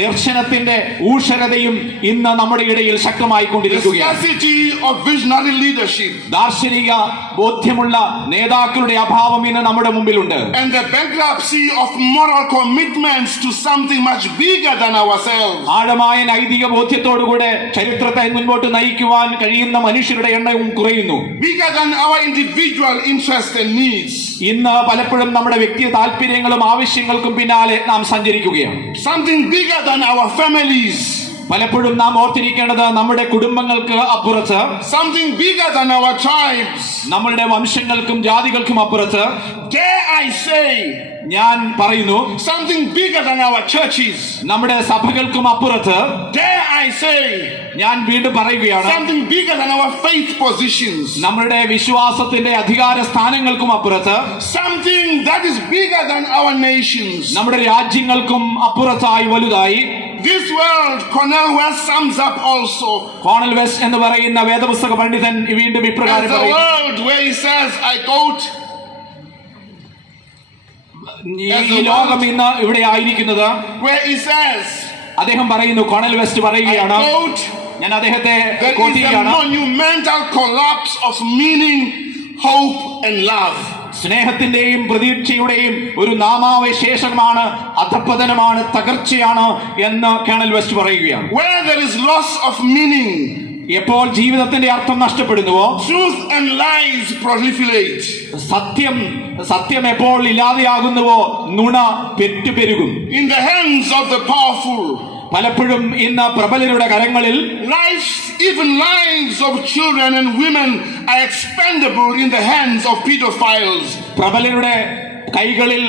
ദർശനത്തിന്റെ ഊഷരതയും ഇന്ന് നമ്മുടെ ഇടയിൽ The ശക്തമായിക്കൊണ്ടിരിക്കുകയാണ്. scarcity of visionary leadership ദാർശനിക ബോധ്യമുള്ള നേതാക്കളുടെ അഭാവം ഇന്ന് നമ്മുടെ മുമ്പിലുണ്ട്. and the bankruptcy of moral commitments to something much bigger than ourselves. ആഴമായ നൈതിക ബോധ്യത്തോടുകൂടെ ചരിത്രത്തെ മുൻപോട്ട് നയിക്കുവാൻ കഴിയുന്ന മനുഷ്യരുടെ എണ്ണവും കുറയുന്നു. Bigger than our individual interests and needs. ഇന്ന് പലപ്പോഴും നമ്മുടെ വ്യക്തി താല്പര്യങ്ങളും ആവശ്യങ്ങൾക്കും പിന്നാലെ നാം സഞ്ചരിക്കുകയാണ്. Something bigger than our families. പലപ്പോഴും നാം ഓർത്തിരിക്കേണ്ടത് നമ്മുടെ കുടുംബങ്ങൾക്ക് അപ്പുറത്ത്, Something bigger than our tribes. നമ്മളുടെ വംശങ്ങൾക്കും ജാതികൾക്കും അപ്പുറത്ത്, Dare I say, ഞാൻ പറയുന്നു, something bigger than our churches. നമ്മുടെ സഭകൾക്കും അപ്പുറത്ത്, Dare I say, ഞാൻ വീണ്ടും പറയുകയാണ്, something bigger than our faith positions. നമ്മുടെ വിശ്വാസത്തിന്റെ അധികാര സ്ഥാനങ്ങൾക്കും അപ്പുറത്ത്, Something that is bigger than our nations. നമ്മുടെ രാജ്യങ്ങൾക്കും അപ്പുറത്തായി വലുതായി. This world, Cornel West sums up also. Connell west എന്ന് പറയുന്ന വേദപുസ്തക പണ്ഡിതൻ വീണ്ടും As ഇപ്രകാരം the പറയുന്നു. world where he says, I quote, ഈ ലോകം ഇന്ന് ഇവിടെ ആയിരിക്കുന്നത്, where he says, അദ്ദേഹം പറയുന്നു, കോണൽ വെസ്റ്റ് I പറയുകയാണ്, quote, ഞാൻ അദ്ദേഹത്തെ there is a കോട്ടിയാണ്, monumental collapse of meaning, hope and love. സ്നേഹത്തിന്റെയും പ്രതീക്ഷയുടെയും ഒരു നാമാവശേഷമാണ്, അധപ്പതനമാണ്, തകർച്ചയാണ് എന്ന് കേണൽ വെസ്റ്റ് പറയുകയാണ്. Where there is loss of meaning, എപ്പോൾ ജീവിതത്തിന്റെ അർത്ഥം നഷ്ടപ്പെടുന്നുവോ, truth and lies proliferate. സത്യം എപ്പോൾ ഇല്ലാതെയാകുന്നുവോ, നുണ പെറ്റുപെരുകും. In the hands of the powerful, പലപ്പോഴും ഇന്ന് പ്രബലരുടെ കരങ്ങളിൽ even lives of children and women are expendable in the hands of pedophiles. പ്രബലരുടെ കൈകളിൽ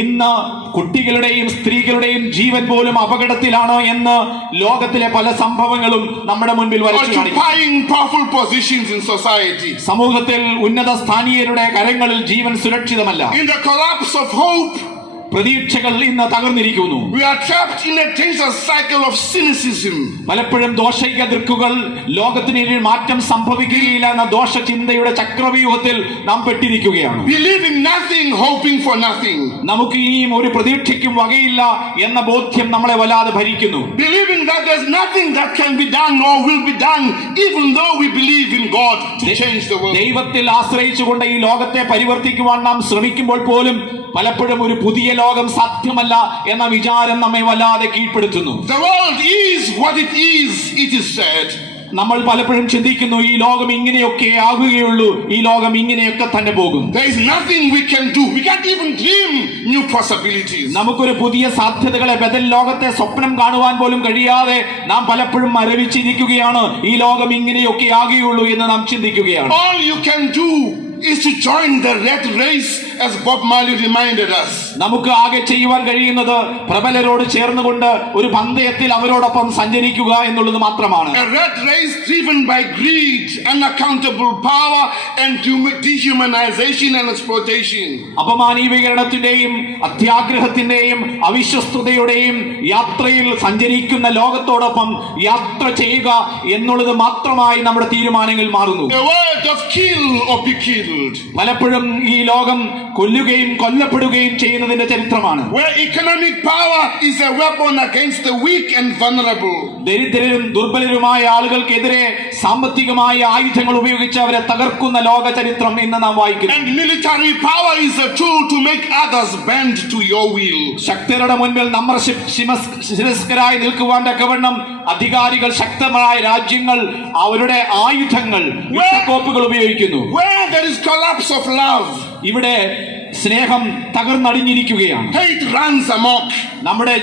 ഇന്ന് കുട്ടികളുടെയും സ്ത്രീകളുടെയും ജീവൻ പോലും അപകടത്തിലാണോ എന്ന് ലോകത്തിലെ പല സംഭവങ്ങളും നമ്മുടെ മുൻപിൽ വരച്ചു കാണിക്കുന്നു. Occupying powerful positions in society. സമൂഹത്തിൽ ഉന്നത സ്ഥാനീയരുടെ കരങ്ങളിൽ ജീവൻ സുരക്ഷിതമല്ല. In the collapse of hope, പ്രതീക്ഷകൾ ഇന്ന് തകർന്നിരിക്കുന്നു. we are trapped in a dangerous cycle of cynicism. പലപ്പോഴും ദോഷൈക ദൃക്കുകൾ ലോകത്തിന് ഇനി മാറ്റം സംഭവിക്കുകയില്ല എന്ന ദോഷചിന്തയുടെ ചക്രവ്യൂഹത്തിൽ നാം പെട്ടിരിക്കുകയാണ്. Believing nothing, hoping for nothing. നമുക്ക് ഇനിയും ഒരു പ്രതീക്ഷയ്ക്കും വകയില്ല എന്ന ബോധ്യം നമ്മളെ വല്ലാതെ ഭരിക്കുന്നു. Believing that there's nothing that can be done or will be done, even though we believe in God to change the world. ദൈവത്തിൽ ആശ്രയിച്ചുകൊണ്ട് ഈ ലോകത്തെ പരിവർത്തിക്കുവാൻ നാം ശ്രമിക്കുമ്പോൾ പോലും പലപ്പോഴും ഒരു പുതിയ ലോകം സാധ്യമല്ല എന്ന വിചാരം നമ്മെ വല്ലാതെ കീഴ്പ്പെടുത്തുന്നു. The world is what it is said. നമ്മൾ പലപ്പോഴും ചിന്തിക്കുന്നു, ഈ ലോകം ഇങ്ങനെയൊക്കെ ആകുകയുള്ളൂ, ഈ ലോകം ഇങ്ങനെയൊക്കെ തന്നെ പോകും. There is nothing we can do. We can't even dream new possibilities. നമുക്കൊരു പുതിയ സാധ്യതകളെ ബദൽ ലോകത്തെ സ്വപ്നം കാണുവാൻ പോലും കഴിയാതെ നാം പലപ്പോഴും മരവിച്ചിരിക്കുകയാണ്. ഈ ലോകം ഇങ്ങനെയൊക്കെ ആകുകയുള്ളൂ എന്ന് നാം ചിന്തിക്കുകയാണ്. All you can do is to join the rat race, as Bob Marley reminded us. നമുക്ക് ആകെ ചെയ്യുവാൻ കഴിയുന്നത് പ്രബലരോട് ചേർന്നുകൊണ്ട് ഒരു പന്തയത്തിൽ അവരോടൊപ്പം സഞ്ചരിക്കുക എന്നുള്ളത് മാത്രമാണ്. A rat race driven by greed, unaccountable power, and dehumanization and exploitation. അപമാനീകരണത്തിന്റെയും അത്യാഗ്രഹത്തിന്റെയും അവിശ്വസ്തതയുടെയും യാത്രയിൽ സഞ്ചരിക്കുന്ന ലോകത്തോടൊപ്പം യാത്ര ചെയ്യുക എന്നുള്ളത് മാത്രമായി നമ്മുടെ തീരുമാനങ്ങൾ മാറുന്നു. The word of kill or be killed. പലപ്പോഴും ഈ ലോകം കൊല്ലുകയും കൊല്ലപ്പെടുകയും ചെയ്യുന്നതിന്റെ ചരിത്രമാണ്. Where economic power is a weapon against the weak and vulnerable. ദരിദ്രരും ദുർബലരുമായ ആളുകൾക്കെതിരെ സാമ്പത്തികമായ ആയുധങ്ങൾ ഉപയോഗിച്ച് അവരെ തകർക്കുന്ന ലോക ചരിത്രം ഇന്ന് നാം വായിക്കുന്നു. And military power is a tool to make others bend to your will. ശക്തരുടെ മുൻപിൽ നമ്മൾ ശിരസ്കരായി നിൽക്കുവാൻ തക്കവണ്ണം അധികാരികൾ ശക്തമായ രാജ്യങ്ങൾ അവരുടെ ആയുധങ്ങൾ യുദ്ധക്കോപ്പുകൾ ഉപയോഗിക്കുന്നു. Where there is collapse of love, ഇവിടെ സ്നേഹം തകർന്നടിഞ്ഞിരിക്കുകയാണ്. hate runs amok. നമ്മുടെ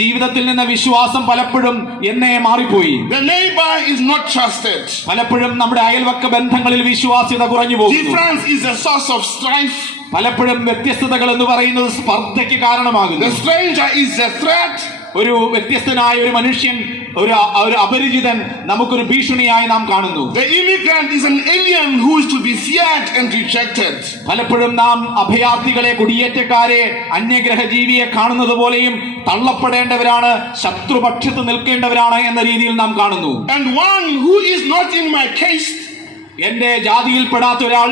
ജീവിതത്തിൽ നിന്ന് വിശ്വാസം പലപ്പോഴും എന്നേ മാറിപ്പോയി. The neighbor is not trusted. പലപ്പോഴും നമ്മുടെ അയൽവക്ക ബന്ധങ്ങളിൽ വിശ്വാസ്യത കുറഞ്ഞു പോകുന്നു. Difference is a source of strife. പലപ്പോഴും വ്യത്യസ്തതകൾ എന്ന് പറയുന്നത് സ്പർദ്ധയ്ക്ക് കാരണമാകുന്നു. The stranger is a threat. ഒരു വ്യത്യസ്തനായ ഒരു മനുഷ്യൻ, ഒരു അപരിചിതൻ നമുക്കൊരു ഭീഷണിയായി നാം കാണുന്നു. The immigrant is an alien who is to be feared and rejected. പലപ്പോഴും നാം അഭയാർത്ഥികളെ, കുടിയേറ്റക്കാരെ, അന്യഗ്രഹ ജീവിയെ കാണുന്നത് പോലെയും തള്ളപ്പെടേണ്ടവരാണ്, ശത്രുപക്ഷത്ത് നിൽക്കേണ്ടവരാണ് എന്ന രീതിയിൽ നാം കാണുന്നു. And one who is not in my caste, എന്റെ ജാതിയിൽപ്പെടാത്ത ഒരാൾ,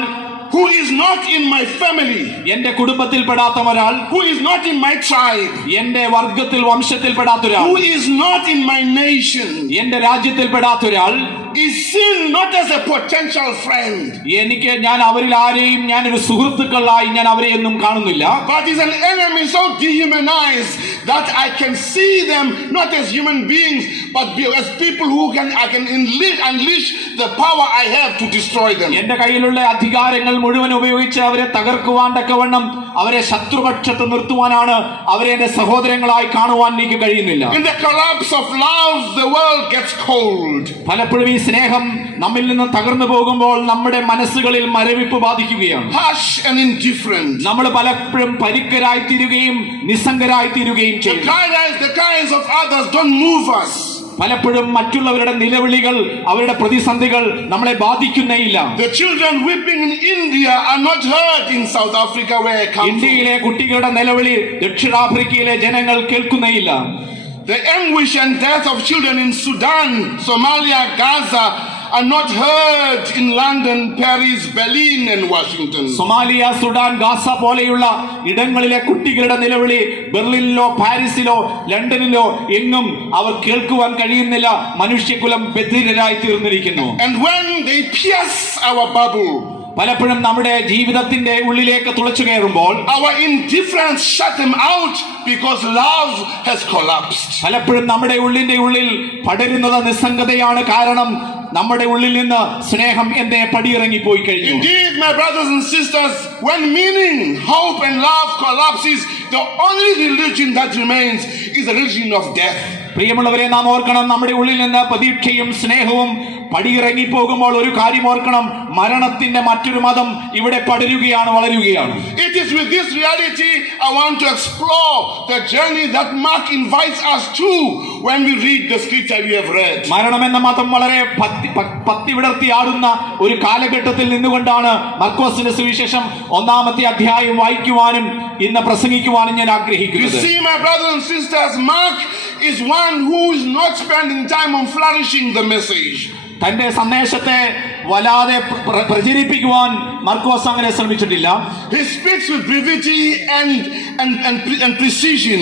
who is not in my family, എന്റെ കുടുംബത്തിൽപ്പെടാത്ത ഒരാൾ, who is not in my tribe, എന്റെ വർഗത്തിൽ വംശത്തിൽപ്പെടാത്ത ഒരാൾ, who is not in my nation, എന്റെ രാജ്യത്തിൽപ്പെടാത്ത ഒരാൾ is seen not as a potential friend, ഞാൻ അവരിൽ ആരെയും ഞാനൊരു സുഹൃത്തുക്കളായി ഞാൻ അവരെ ഒന്നും കാണുന്നില്ല, but is an enemy so dehumanized that I can see them not as human beings but as people who I can unleash the power I have to destroy them. എന്റെ കയ്യിലുള്ള അധികാരങ്ങൾ മുഴുവൻ ഉപയോഗിച്ച് അവരെ തകർക്കുവാൻ തക്കവണ്ണം അവരെ ശത്രുപക്ഷത്ത് നിർത്തുവാനാണ് അവരെ എന്റെ സഹോദരങ്ങളായി കാണുവാൻ എനിക്ക് കഴിയുന്നില്ല. In the collapse of love, the world gets cold. പലപ്പോഴും ഈ സ്നേഹം നമ്മിൽ നിന്ന് തകർന്നു പോകുമ്പോൾ നമ്മുടെ മനസ്സുകളിൽ മരവിപ്പ് ബാധിക്കുകയാണ്. Harsh and indifferent. നമ്മൾ പലപ്പോഴും പരിക്കരായി തീരുകയും നിസ്സംഗരായി തീരുകയും ചെയ്യും. The cries of others don't move us. പലപ്പോഴും മറ്റുള്ളവരുടെ നിലവിളികൾ, അവരുടെ പ്രതിസന്ധികൾ നമ്മളെ ബാധിക്കുന്നേയില്ല. The children weeping in India are not heard in South Africa where I come from. ഇന്ത്യയിലെ കുട്ടികളുടെ നിലവിളി ദക്ഷിണാഫ്രിക്കയിലെ ജനങ്ങൾ കേൾക്കുന്നേയില്ല. The anguish and death of children in Sudan, Somalia, Gaza are not heard in London, Paris, Berlin and Washington. Somalia, Sudan, Gaza പോലെയുള്ള ഇടങ്ങളിലെ കുട്ടികളുടെ നിലവിളി ബെർലിനിലോ പാരീസിലോ ലണ്ടനിലോ എങ്ങും അവർ കേൾക്കുവാൻ കഴിയുന്നില്ല. മനുഷ്യകുലം ബധിരരായി തീർന്നിരിക്കുന്നു. And when they pierce our bubble, പലപ്പോഴും നമ്മുടെ ജീവിതത്തിന്റെ ഉള്ളിലേക്ക് തുളച്ചു കയറുമ്പോൾ our indifference shut them out because love has collapsed. പലപ്പോഴും നമ്മുടെ ഉള്ളിൽ പടരുന്നത് നിസ്സംഗതയാണ്. കാരണം നമ്മുടെ ഉള്ളിൽ നിന്ന് സ്നേഹം എന്നെ പടിയിറങ്ങിപ്പോയി കഴിഞ്ഞു. Indeed, my brothers and sisters, when meaning, hope and love collapses, the only religion that remains is the religion of death. പ്രിയമുള്ളവരെ, നാം ഓർക്കണം, നമ്മുടെ ഉള്ളിൽ നിന്ന് പ്രതീക്ഷയും സ്നേഹവും പടിയിറങ്ങിപ്പോകുമ്പോൾ ഒരു കാര്യം ഓർക്കണം, മരണത്തിന്റെ മറ്റൊരു മതം ഇവിടെ പടരുകയാണ്, വളരുകയാണ്. It is with this reality I want to explore the journey that Mark invites us to when we read the scripture we have read. മരണമെന്ന മതം വളരെ പത്തി വിടർത്തി ആടുന്ന ഒരു കാലഘട്ടത്തിൽ നിന്നുകൊണ്ടാണ് മർക്കോസിന്റെ സുവിശേഷം 1-ാമത്തെ അധ്യായം വായിക്കുവാനും ഇന്ന് പ്രസംഗിക്കുവാനും ഞാൻ ആഗ്രഹിക്കുന്നത്. You see, my brothers and sisters, Mark is one who is not spending time on flourishing the message. തന്റെ സന്ദേശത്തെ വല്ലാതെ പ്രചരിപ്പിക്കുവാൻ മർക്കോസ് അങ്ങനെ ശ്രമിച്ചിട്ടില്ല. He speaks with brevity and precision,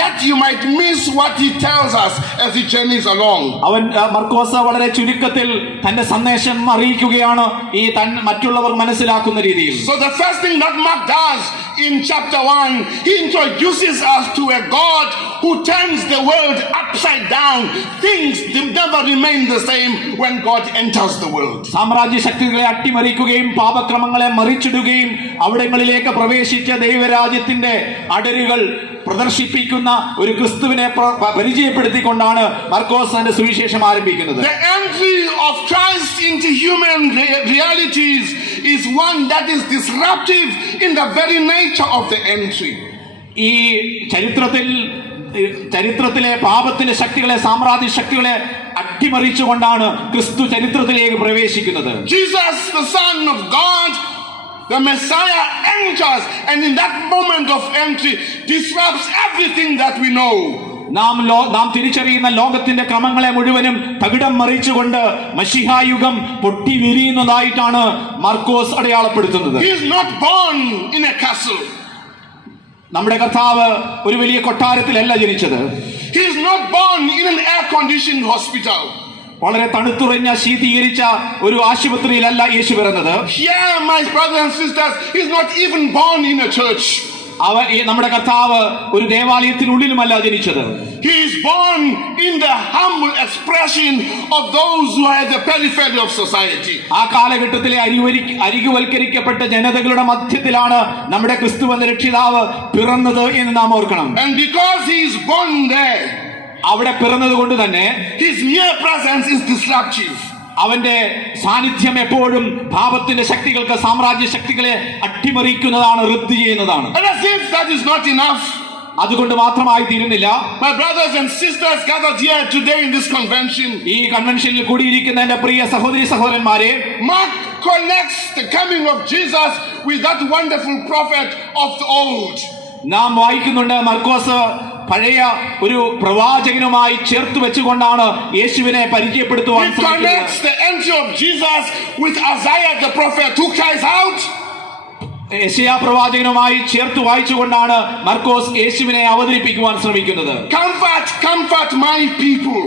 yet you might miss what he tells us as he journeys along. മർക്കോസ് വളരെ ചുരുക്കത്തിൽ തന്റെ സന്ദേശം അറിയിക്കുകയാണ്, ഈ മറ്റുള്ളവർ മനസ്സിലാക്കുന്ന രീതിയിൽ. So the first thing that Mark does in chapter 1, he introduces us to a God who turns the world upside down. Things never remain the same when God enters the world. സാമ്രാജ്യ ശക്തികളെ അട്ടിമറിക്കുകയും പാപക്രമങ്ങളെ മറിച്ചിടുകയും അവിടങ്ങളിലേക്ക് പ്രവേശിച്ച ദൈവരാജ്യത്തിന്റെ അടരുകൾ പ്രദർശിപ്പിക്കുന്ന ഒരു ക്രിസ്തുവിനെ പരിചയപ്പെടുത്തിക്കൊണ്ടാണ് മർക്കോസ് തന്റെ സുവിശേഷം ആരംഭിക്കുന്നത്. The entry of Christ into human realities is one that is disruptive in the very nature of the entry. ഈ ചരിത്രത്തിലെ പാപത്തിന്റെ ശക്തികളെ, സാമ്രാജ്യ ശക്തികളെ അട്ടിമറിച്ചുകൊണ്ടാണ് ക്രിസ്തു ചരിത്രത്തിലേക്ക് പ്രവേശിക്കുന്നത്. Jesus, the Son of God, the Messiah, enters, and in that moment of entry disrupts everything that we know. നാം തിരിച്ചറിയുന്ന ലോകത്തിന്റെ ക്രമങ്ങളെ മുഴുവനും തകിടം മറിച്ചുകൊണ്ട് മശിഹായുഗം പൊട്ടി വിരിയുന്നതായിട്ടാണ് മാർക്കോസ് അടയാളപ്പെടുത്തുന്നത്. He is not born in a castle. നമ്മുടെ കർത്താവ് ഒരു വലിയ കൊട്ടാരത്തിലല്ല ജനിച്ചത്. He is not born in an air-conditioned hospital. വളരെ തണുത്തുറഞ്ഞ ശീതീകരിച്ച ഒരു ആശുപത്രിയിലല്ല യേശു പിറന്നത്. Here, my brothers and sisters, he is not even born in a church. നമ്മുടെ കർത്താവ് ഒരു ദേവാലയത്തിനുള്ളിലുമല്ല ജനിച്ചത്. He is born in the humble expression of those who are at the periphery of society. ആ കാലഘട്ടത്തിലെ അരികുവൽക്കരിക്കപ്പെട്ട ജനതകളുടെ മധ്യത്തിലാണ് നമ്മുടെ ക്രിസ്തു എന്ന രക്ഷിതാവ് പിറന്നത് എന്ന് നാം ഓർക്കണം. And because he is born there, അവിടെ പിറന്നത് കൊണ്ട് തന്നെ his mere presence is disruptive. അവന്റെ സാന്നിധ്യം എപ്പോഴും പാപത്തിന്റെ ശക്തികൾക്ക്, സാമ്രാജ്യ ശക്തികളെ അട്ടിമറിക്കുന്നതാണ്, റദ്ദ് ചെയ്യുന്നതാണ്. And as if that is not enough, അതുകൊണ്ട് മാത്രമായി തീരുന്നില്ല, my brothers and sisters gathered here today in this convention, ഈ കൺവെൻഷനിൽ കൂടിയിരിക്കുന്ന എന്റെ പ്രിയ സഹോദരി സഹോദരന്മാരെ, Mark connects the coming of Jesus with that wonderful prophet of the old. നാം വായിക്കുന്നുണ്ട്, മർക്കോസ് പഴയ ഒരു പ്രവാചകനുമായി ചേർത്ത് വെച്ചുകൊണ്ടാണ് യേശുവിനെ പരിചയപ്പെടുത്തുവാൻ ശ്രമിക്കുന്നത്. He connects the entry of Jesus with Isaiah the prophet who cries out. യെശയ്യാ പ്രവാചകനുമായി ചേർത്ത് വായിച്ചുകൊണ്ടാണ് മർക്കോസ് യേശുവിനെ അവതരിപ്പിക്കുവാൻ ശ്രമിക്കുന്നത്. Comfort, comfort my people.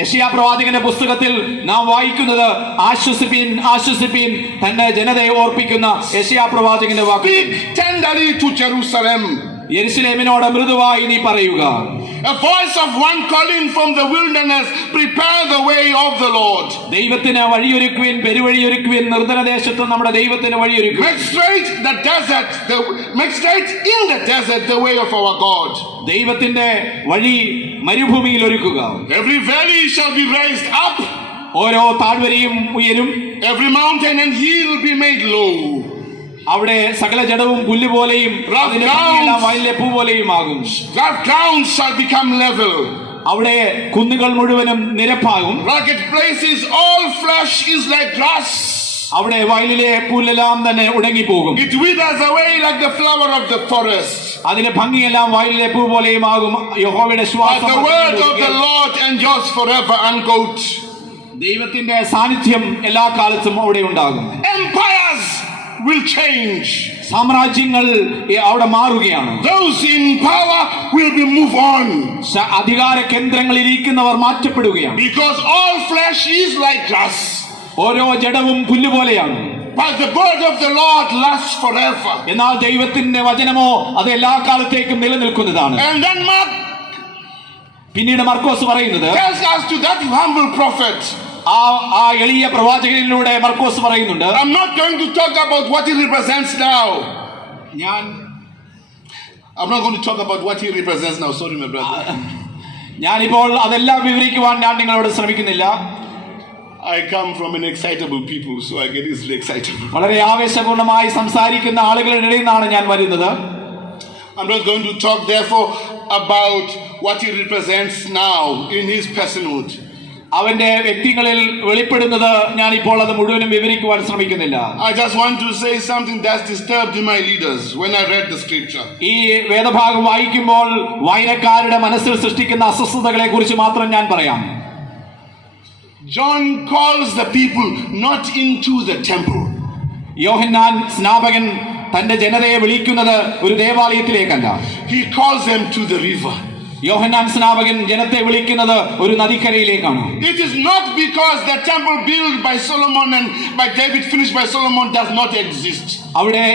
യെശയ്യാ പ്രവാചകന്റെ പുസ്തകത്തിൽ നാം വായിക്കുന്നത് ആശ്വസിപ്പിൻ, ആശ്വസിപ്പിൻ, തന്റെ ജനതയെ ഓർപ്പിക്കുന്ന യെശയ്യാ പ്രവാചകന്റെ വാക്കുകൾ. Speak tenderly to Jerusalem. യെരുശലേമിനോട് മൃദുവായി നീ പറയുക. A voice of one calling from the wilderness, prepare the way of the Lord. ദൈവത്തിന് വഴിയൊരുക്കുവിൻ, പെരുവഴിയൊരുക്കുവിൻ, നിർജ്ജനദേശത്ത് നമ്മുടെ ദൈവത്തിന് വഴിയൊരുക്കുവിൻ. Make straight in the desert the way of our God. ദൈവത്തിന്റെ വഴി മരുഭൂമിയിൽ ഒരുക്കുക. Every valley shall be raised up. ഓരോ താഴ്വരയും ഉയരും. Every mountain and hill will be made low. അവിടെ സകല ജഡവും പുല്ല് പോലെയും വയലിലെ പൂ പോലെയും ആകും. Rough ground shall become level. അവിടെ കുന്നുകൾ മുഴുവനും നിരപ്പാകും. Rugged places all flesh is like grass. അവിടെ വയലിലെ പുല്ലെല്ലാം തന്നെ ഉണങ്ങിപ്പോകും. It withers away like the flower of the forest. അതിന്റെ ഭംഗിയെല്ലാം വയലിലെ പൂ പോലെയും ആകും. യഹോവയുടെ ശ്വാസം. But the word of the Lord endures forever. Unquote. ദൈവത്തിന്റെ സാന്നിധ്യം എല്ലാ കാലത്തും അവിടെ ഉണ്ടാകും. Empires will change. സാമ്രാജ്യങ്ങൾ അവിടെ മാറുകയാണ്. Those in power will be move on. അധികാര കേന്ദ്രങ്ങളിൽ ഇരിക്കുന്നവർ മാറ്റപ്പെടുകയാണ്. Because all flesh is like grass. ഓരോ ജഡവും പുല്ല് പോലെയാണ്. But the word of the Lord lasts forever. എന്നാൽ ദൈവത്തിന്റെ വചനമോ അത് എല്ലാ കാലത്തേക്കും നിലനിൽക്കുന്നതാണ്. And then Mark പിന്നീട് മർക്കോസ് പറയുന്നത്, tells us to that humble prophet. ആ എളിയ പ്രവാചകനിലൂടെ മർക്കോസ് പറയുന്നുണ്ട്, I'm not going to talk about what he represents now. I'm not going to talk about what he represents now. Sorry, my brother. ഞാനിപ്പോൾ അതെല്ലാം വിവരിക്കുവാൻ ഞാൻ നിങ്ങളോട് ശ്രമിക്കുന്നില്ല. I come from an excitable people, so I get easily excited. വളരെ ആവേശപൂർണമായി സംസാരിക്കുന്ന ആളുകളുടെ ഇടയിൽ നിന്നാണ് ഞാൻ വരുന്നത്. I'm not going to talk therefore about what he represents now in his personhood. അവന്റെ വ്യക്തികളിൽ വെളിപ്പെടുന്നത് ഞാൻ ഇപ്പോൾ അത് മുഴുവനും വിവരിക്കുവാൻ ശ്രമിക്കുന്നില്ല. I just want to say something that disturbed my leaders when I read the scripture. ഈ വേദഭാഗം വായിക്കുമ്പോൾ വായനക്കാരുടെ മനസ്സിൽ സൃഷ്ടിക്കുന്ന അസ്വസ്ഥതകളെ കുറിച്ച് മാത്രം ഞാൻ പറയാം. John calls the people not into the temple. യോഹന്നാൻ സ്നാപകൻ തന്റെ ജനതയെ വിളിക്കുന്നത് ഒരു ദേവാലയത്തിലേക്കല്ല. He calls them to the river. യോഹന്നാൻ സ്നാപകൻ ജനത്തെ വിളിക്കുന്നത് ഒരു നദിക്കരയിലേക്കാണ്. It is not because the temple built by Solomon and by David finished by Solomon does not exist. അവിടെ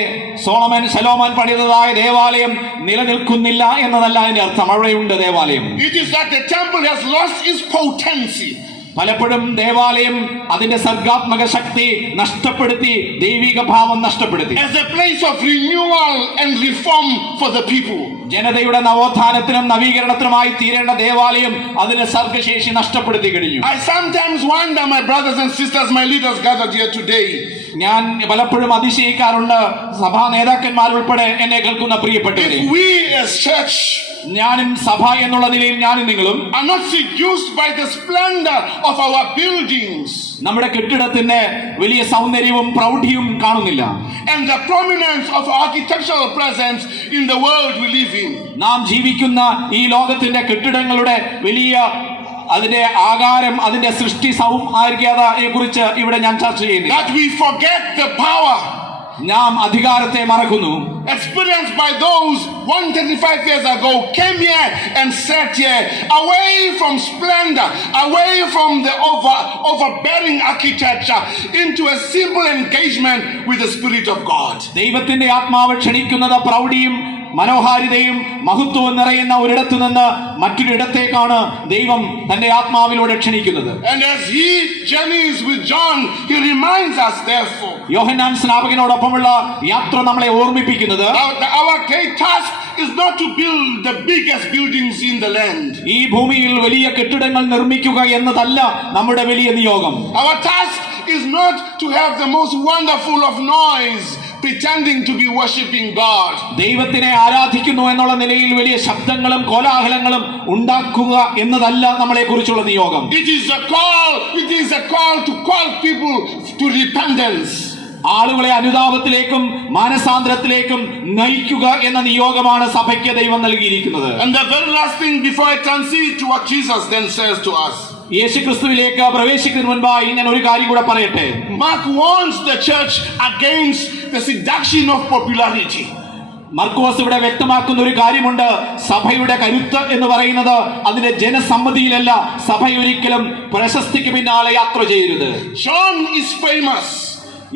ശലോമോൻ പണിതതായ ദേവാലയം നിലനിൽക്കുന്നില്ല എന്നതല്ല അതിന്റെ അർത്ഥം. അവിടെയുണ്ട് ദേവാലയം. It is that the temple has lost its potency. പലപ്പോഴും ദേവാലയം അതിന്റെ സർഗാത്മക ശക്തി നഷ്ടപ്പെടുത്തി, ദൈവിക ഭാവം നഷ്ടപ്പെടുത്തി. As a place of renewal and reform for the people. ജനതയുടെ നവോത്ഥാനത്തിനും നവീകരണത്തിനുമായി തീരേണ്ട ദേവാലയം അതിന്റെ സർഗശേഷി നഷ്ടപ്പെടുത്തി കഴിഞ്ഞു. I sometimes wonder, my brothers and sisters, my leaders gathered here today. ഞാൻ പലപ്പോഴും അതിശയിക്കാറുണ്ട്, സഭാ നേതാക്കന്മാർ ഉൾപ്പെടെ എന്നെ കേൾക്കുന്ന പ്രിയപ്പെട്ടവരെ, If we as church ഞാനും സഭ എന്നുള്ള നിലയിൽ ഞാനും നിങ്ങളും are not seduced by the splendor of our buildings നമ്മുടെ കെട്ടിടത്തിന്റെ വലിയ സൗന്ദര്യവും പ്രൗഢിയും കാണുന്നില്ല, and the prominence of architectural presence in the world we live in, നാം ജീവിക്കുന്ന ഈ ലോകത്തിന്റെ കെട്ടിടങ്ങളുടെ വലിയ അതിന്റെ ആകാരം, അതിന്റെ സൃഷ്ടി സൗഹാർദ്ദതയെ കുറിച്ച് ഇവിടെ ഞാൻ ചർച്ച ചെയ്യുന്നു. that we forget the power നാം അധികാരത്തെ മറക്കുന്നു. experienced by those 135 years ago came here and sat here, away from splendor, away from the overbearing architecture, into a simple engagement with the Spirit of God. ദൈവത്തിന്റെ ആത്മാവ് ക്ഷണിക്കുന്നത് പ്രൗഢിയും മനോഹാരിതയും മഹത്വവും നിറയുന്ന ഒരിടത്തു നിന്ന് മറ്റൊരിടത്തേക്കാണ് ദൈവം തന്റെ ആത്മാവിലൂടെ ക്ഷണിക്കുന്നത്. And as he journeys with John, he reminds us therefore, യോഹന്നാൻ സ്നാപകനോടൊപ്പമുള്ള യാത്ര നമ്മളെ ഓർമ്മിപ്പിക്കുന്നത്, our great task is not to build the biggest buildings in the land. ഈ ഭൂമിയിൽ വലിയ കെട്ടിടങ്ങൾ നിർമ്മിക്കുക എന്നതല്ല നമ്മുടെ വലിയ നിയോഗം. Our task is not to have the most wonderful of noise, pretending to be worshiping God. ദൈവത്തിനെ ആരാധിക്കുന്നു എന്നുള്ള നിലയിൽ വലിയ ശബ്ദങ്ങളും കോലാഹലങ്ങളും ഉണ്ടാക്കുക എന്നതല്ല നമ്മളെ കുറിച്ചുള്ള നിയോഗം. It is a call to call people to repentance. ആളുകളെ അനുതാപത്തിലേക്കും മാനസാന്തരത്തിലേക്കും നയിക്കുക എന്ന നിയോഗമാണ് സഭയ്ക്ക് ദൈവം നൽകിയിരിക്കുന്നത്. And the very last thing before I transit to what Jesus then says to us, യേശുക്രിസ്തുവിലേക്ക് പ്രവേശിക്കുന്നതിന് മുൻപായി ഞാൻ ഒരു കാര്യം കൂടെ പറയട്ടെ. Mark warns the church against the seduction of popularity. മർക്കോസ് ഇവിടെ വ്യക്തമാക്കുന്ന ഒരു കാര്യമുണ്ട്. സഭയുടെ കരുത്ത് എന്ന് പറയുന്നത് അതിന്റെ ജനസമ്മതിയിലല്ല. സഭ ഒരിക്കലും പ്രശസ്തിക്ക് പിന്നാലെ യാത്ര ചെയ്യരുത്. John is famous.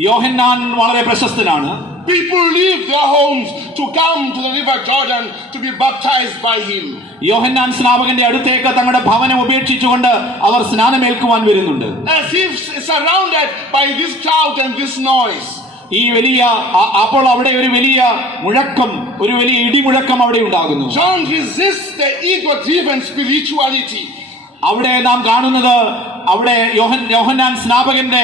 യോഹന്നാൻ വളരെ പ്രശസ്തനാണ്. People leave their homes to come to the river Jordan to be baptized by him. യോഹന്നാൻ സ്നാപകന്റെ അടുത്തേക്ക് തങ്ങളുടെ ഭവനം ഉപേക്ഷിച്ചുകൊണ്ട് അവർ സ്നാനമേൽക്കുവാൻ വരുന്നുണ്ട്. As if surrounded by this crowd and this noise. ഈ വലിയ അപ്പോൾ അവിടെ ഒരു വലിയ മുഴക്കം, ഒരു വലിയ ഇടിമുഴക്കം അവിടെ ഉണ്ടാകുന്നു. John resists the ego-driven spirituality. അവിടെ നാം കാണുന്നത്, അവിടെ യോഹന്നാൻ സ്നാപകന്റെ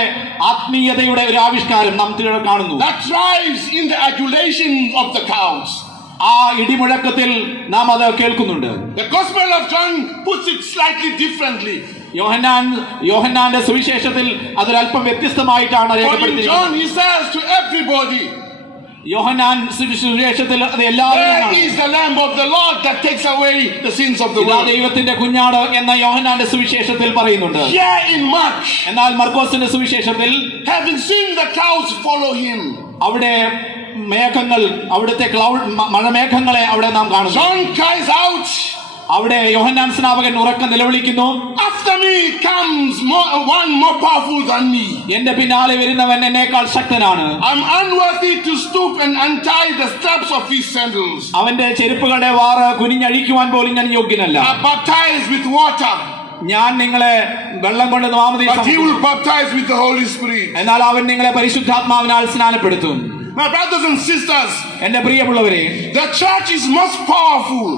ആത്മീയതയുടെ ഒരു ആവിഷ്കാരം നാം കാണുന്നു. That thrives in the adulation of the crowds. ആ ഇടിമുഴക്കത്തിൽ നാം അത് കേൾക്കുന്നുണ്ട്. The Gospel of John puts it slightly differently. യോഹന്നാന്റെ സുവിശേഷത്തിൽ അതൊരല്പം വ്യത്യസ്തമായിട്ടാണ് For in രേഖപ്പെടുത്തിയിരിക്കുന്നത്. John he says to everybody, യോഹന്നാൻ സുവിശേഷത്തിൽ അത് there എല്ലാവരും, is the Lamb of the Lord that takes away the sins of the ഇതാ world. ദൈവത്തിന്റെ കുഞ്ഞാട് എന്ന യോഹന്നാന്റെ സുവിശേഷത്തിൽ പറയുന്നുണ്ട്. Here in Mark, എന്നാൽ മർക്കോസിന്റെ സുവിശേഷത്തിൽ having seen the clouds follow him, അവിടെ മേഘങ്ങൾ, അവിടുത്തെ മഴമേഘങ്ങളെ അവിടെ നാം കാണുന്നു. John cries out, അവിടെ യോഹന്നാൻ സ്നാപകൻ ഉറക്കം നിലവിളിക്കുന്നു, after me comes one more powerful than me. എന്റെ പിന്നാലെ വരുന്നവൻ എന്നേക്കാൾ ശക്തനാണ്. I'm unworthy to stoop and untie the straps of his sandals. അവന്റെ ചെരുപ്പുകളുടെ വാറ് കുനിഞ്ഞഴിക്കുവാൻ പോലും ഞാൻ യോഗ്യനല്ല. I'm baptized with water, ഞാൻ നിങ്ങളെ വെള്ളം കൊണ്ട് but he will baptize with the Holy Spirit. എന്നാൽ അവൻ നിങ്ങളെ പരിശുദ്ധാത്മാവിനാൽ സ്നാനപ്പെടുത്തും. My brothers and sisters, എന്റെ പ്രിയമുള്ളവരെ, the church is most powerful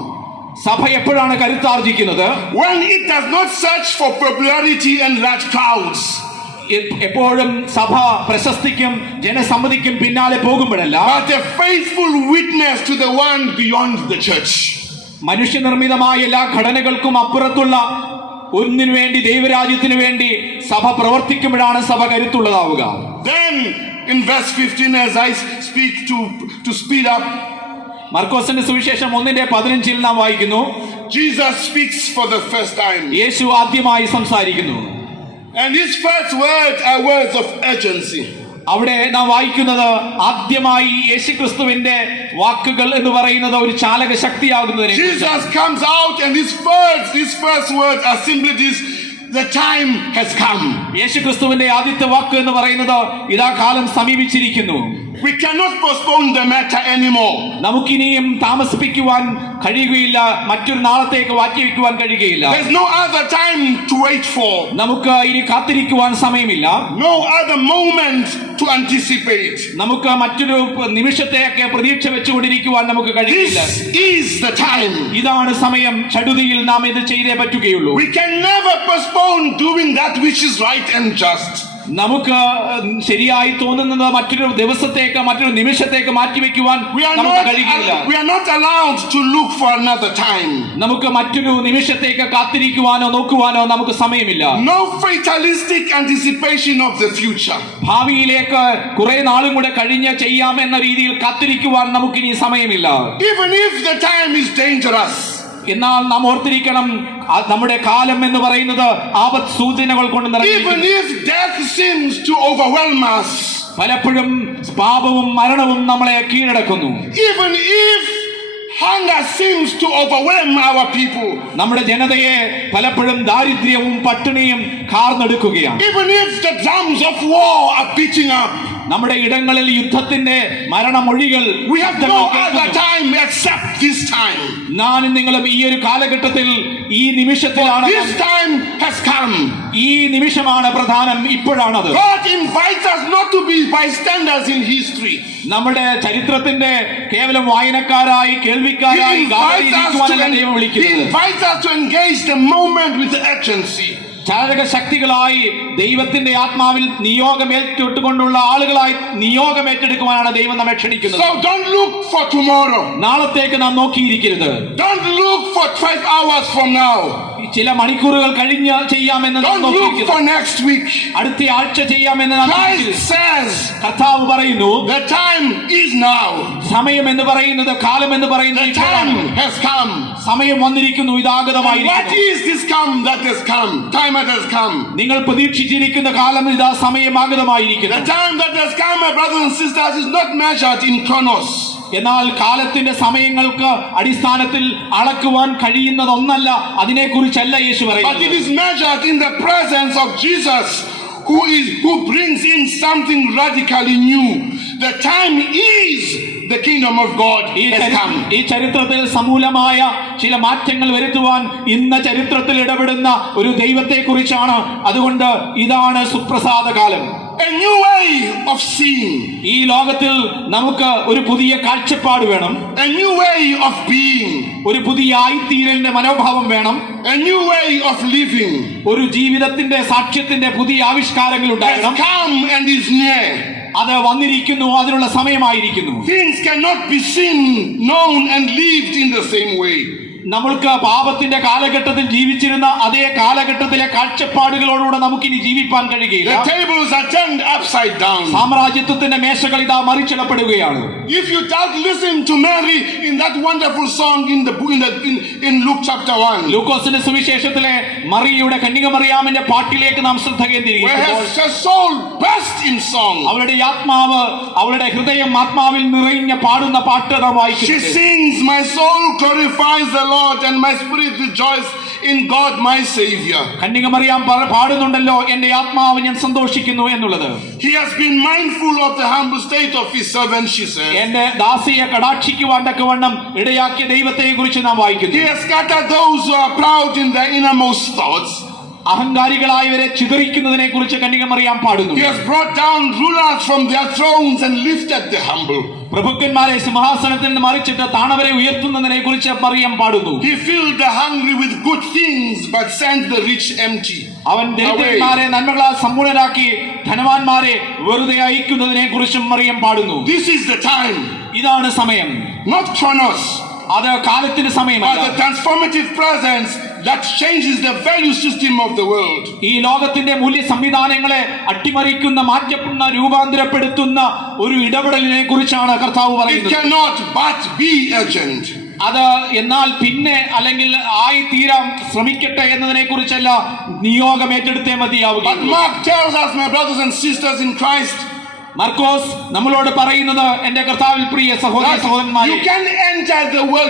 സഭ എപ്പോഴാണ് കരുത്താർജിക്കുന്നത്? when it does not search for popularity and large crowds. എപ്പോഴും സഭ പ്രശസ്തിക്കും ജനസമ്മതിക്കും പിന്നാലെ പോകുമ്പോഴല്ല, but a faithful witness to the one beyond the church. മനുഷ്യനിർമ്മിതമായ എല്ലാ ഘടനകൾക്കും അപ്പുറത്തുള്ള ഒന്നിനു വേണ്ടി, ദൈവരാജ്യത്തിനു വേണ്ടി സഭ പ്രവർത്തിക്കുമ്പോഴാണ് സഭ കരുത്തുള്ളതാവുക. Then in verse 15, as I speak to speed up, മർക്കോസിന്റെ സുവിശേഷം 1:15 നാം വായിക്കുന്നു, Jesus speaks for the first time. യേശു ആദ്യമായി സംസാരിക്കുന്നു. And his first words are words of urgency. അവിടെ നാം വായിക്കുന്നത് ആദ്യമായി യേശുക്രിസ്തുവിന്റെ വാക്കുകൾ എന്ന് പറയുന്നത് ഒരു ചാലക ശക്തിയാകുന്നതിനെ. Jesus comes out and his first words are simply this: the time has come. യേശുക്രിസ്തുവിന്റെ ആദ്യത്തെ വാക്ക് എന്ന് പറയുന്നത് ഇതാ കാലം സമീപിച്ചിരിക്കുന്നു. We cannot postpone the matter anymore. നമുക്കിനിയും താമസിപ്പിക്കുവാൻ കഴിയുകയില്ല, മറ്റൊരു നാളത്തേക്ക് മാറ്റിവെക്കുവാൻ കഴിയുകയില്ല. There's no other time to wait for. നമുക്ക് ഇനി കാത്തിരിക്കുവാൻ സമയമില്ല. No other moment to anticipate. നമുക്ക് മറ്റൊരു നിമിഷത്തേക്ക് പ്രതീക്ഷ വെച്ചുകൊണ്ടിരിക്കുവാൻ നമുക്ക് കഴിയില്ല. This is the time. ഇതാണ് സമയം. ചടുതിയിൽ നാം ഇത് ചെയ്തേ പറ്റുകയുള്ളൂ. We can never postpone doing that which is right and just. നമുക്ക് ശരിയായി തോന്നുന്നത് മറ്റൊരു ദിവസത്തേക്ക്, മറ്റൊരു നിമിഷത്തേക്ക് മാറ്റിവെക്കുവാൻ നമുക്ക് കഴിയില്ല. We are not allowed to look for another time. നമുക്ക് മറ്റൊരു നിമിഷത്തേക്ക് കാത്തിരിക്കുവാനോ നോക്കുവാനോ നമുക്ക് സമയമില്ല. No fatalistic anticipation of the future. ഭാവിയിലേക്ക് കുറെ നാളും കൂടെ കഴിഞ്ഞ് ചെയ്യാമെന്ന രീതിയിൽ കാത്തിരിക്കുവാൻ നമുക്കിനി സമയമില്ല. Even if the time is dangerous. എന്നാൽ നാം ഓർത്തിരിക്കണം, നമ്മുടെ കാലം എന്ന് പറയുന്നത് ആപത്ത് സൂചനകൾ കൊണ്ട് Even if death seems to overwhelm us. പലപ്പോഴും പാപവും മരണവും നമ്മളെ കീഴടക്കുന്നു. Even if hunger seems to overwhelm our people. നമ്മുടെ ജനതയെ പലപ്പോഴും ദാരിദ്ര്യവും പട്ടിണിയും കാർന്നെടുക്കുകയാണ്. Even if the drums of war are beating up. നമ്മുടെ ഇടങ്ങളിൽ യുദ്ധത്തിന്റെ മരണമൊഴികൾ We have no other time except this time. ഞാനും നിങ്ങളും ഈ ഒരു കാലഘട്ടത്തിൽ ഈ നിമിഷത്തിലാണ്. This time has come. ഈ നിമിഷമാണ് പ്രധാനം. ഇപ്പോഴാണത്. God invites us not to be bystanders in history. നമ്മുടെ ചരിത്രത്തിന്റെ കേവലം വായനക്കാരായി, കേൾവിക്കാരായി ഗാനമല്ല ദൈവം He വിളിക്കുന്നത്. invites us to engage the moment with urgency. ചാലക ശക്തികളായി ദൈവത്തിന്റെ ആത്മാവിൽ നിയോഗമേറ്റിട്ടുകൊണ്ടുള്ള ആളുകളായി നിയോഗമേറ്റെടുക്കുവാനാണ് ദൈവം നമ്മെ ക്ഷണിക്കുന്നത്. So don't look for tomorrow. നാളത്തേക്ക് നാം നോക്കിയിരിക്കരുത്. Don't look for 12 hours from now. ചില മണിക്കൂറുകൾ കഴിഞ്ഞ് ചെയ്യാമെന്ന് നാം Don't look for നോക്കിയിരിക്കരുത്. next week. അടുത്ത ആഴ്ച ചെയ്യാമെന്ന് നാം Christ ചിന്തിക്കരുത്. says കർത്താവ് പറയുന്നു, the time is now. സമയം എന്ന് പറയുന്നത്, കാലം എന്ന് പറയുന്നത് The ഇപ്പോഴാണ്. time has come. സമയം വന്നിരിക്കുന്നു, And what ഇതാഗതമായിരിക്കുന്നു. is this come that has come? Time that has come. നിങ്ങൾ പ്രതീക്ഷിച്ചിരിക്കുന്ന കാലം ഇതാ സമയമാഗതമായിരിക്കുന്നു. The time that has come, my brothers and sisters, is not measured in chronos. എന്നാൽ കാലത്തിന്റെ സമയങ്ങൾക്ക് അടിസ്ഥാനത്തിൽ അളക്കുവാൻ കഴിയുന്നതൊന്നല്ല. അതിനെക്കുറിച്ചല്ല യേശു But it പറയുന്നത്. is measured in the presence of Jesus, who brings in something radically new. The time is the kingdom of God has come. ഈ ചരിത്രത്തിൽ സമൂലമായ ചില മാറ്റങ്ങൾ വരുത്തുവാൻ ഇന്ന് ചരിത്രത്തിൽ ഇടപെടുന്ന ഒരു ദൈവത്തെ കുറിച്ചാണ്. അതുകൊണ്ട് ഇതാണ് സുപ്രസാദ കാലം. A new way of seeing. ഈ ലോകത്തിൽ നമുക്ക് ഒരു പുതിയ കാഴ്ചപ്പാട് വേണം. A new way of being. ഒരു പുതിയ ആയിത്തീരലിന്റെ മനോഭാവം വേണം. A new way of living. ഒരു ജീവിതത്തിന്റെ സാക്ഷ്യത്തിന്റെ പുതിയ ആവിഷ്കാരങ്ങൾ Has ഉണ്ടാകണം. come and is near. അത് വന്നിരിക്കുന്നു, അതിനുള്ള സമയമായിരിക്കുന്നു. Things cannot be seen, known and lived in the same way. നമ്മൾക്ക് പാപത്തിന്റെ കാലഘട്ടത്തിൽ ജീവിച്ചിരുന്ന അതേ കാലഘട്ടത്തിലെ കാഴ്ചപ്പാടുകളോടുകൂടെ നമുക്കിനി ജീവിപ്പാൻ കഴിയുകയില്ല. The tables are turned upside down. സാമ്രാജ്യത്വത്തിന്റെ മേശകൾ ഇതാ മറിച്ചിടപ്പെടുകയാണ്. If you don't listen to Mary in that wonderful song in Luke chapter 1, ലൂക്കോസിന്റെ സുവിശേഷത്തിലെ മറിയയുടെ കന്യകമറിയാമിന്റെ പാട്ടിലേക്ക് നാം ശ്രദ്ധ where കേന്ദ്രീകരിക്കുമ്പോൾ her soul burst in song. അവളുടെ ആത്മാവ്, അവളുടെ ഹൃദയം ആത്മാവിൽ നിറഞ്ഞ പാടുന്ന പാട്ട് നാം She വായിക്കുന്നു. sings, my soul glorifies the Lord and my spirit rejoices in God my Savior. കന്യകമറിയാം പാടുന്നുണ്ടല്ലോ, എന്റെ ആത്മാവ് ഞാൻ സന്തോഷിക്കുന്നു എന്നുള്ളത്. He has been mindful of the humble state of his servant, she says. എന്റെ ദാസിയെ കടാക്ഷിക്കുവാൻ തക്കവണ്ണം ഇടയാക്കിയ ദൈവത്തെ കുറിച്ച് നാം He വായിക്കുന്നു. has scattered those who are proud in their innermost thoughts. അഹങ്കാരികളായവരെ ചിതറിക്കുന്നതിനെ കുറിച്ച് കന്യകമറിയാം പാടുന്നു. He has brought down rulers from their thrones and lifted the humble. പ്രഭുക്കന്മാരെ സിംഹാസനത്തിൽ നിന്ന് മറിച്ചിട്ട് താണവരെ ഉയർത്തുന്നതിനെ കുറിച്ച് മറിയം പാടുന്നു. He filled the hungry with good things but sent the rich empty. അവൻ ദരിദ്രന്മാരെ നന്മകളാൽ സമ്പൂർണരാക്കി ധനവാന്മാരെ വെറുതെ അയക്കുന്നതിനെ കുറിച്ചും മറിയം പാടുന്നു. This is the time, ഇതാണ് സമയം. not chronos, അത് കാലത്തിന് but സമയമല്ല. the transformative presence that changes the value system of the world. ഈ ലോകത്തിന്റെ മൂല്യ സംവിധാനങ്ങളെ അട്ടിമറിക്കുന്ന, മാറ്റപ്പെടുന്ന, രൂപാന്തരപ്പെടുത്തുന്ന ഒരു ഇടപെടലിനെ കുറിച്ചാണ് കർത്താവ് It പറയുന്നത്. cannot but be urgent. അത് എന്നാൽ പിന്നെ അല്ലെങ്കിൽ ആയി തീരാൻ ശ്രമിക്കട്ടെ എന്നതിനെ കുറിച്ചല്ല, നിയോഗം ഏറ്റെടുത്തേ But മതിയാവുകയുള്ളൂ. Mark tells us, my brothers and sisters in Christ, മർക്കോസ് നമ്മളോട് പറയുന്നത്, എന്റെ കർത്താവിൽ പ്രിയ സഹോദര that സഹോദരന്മാരെ, you can enter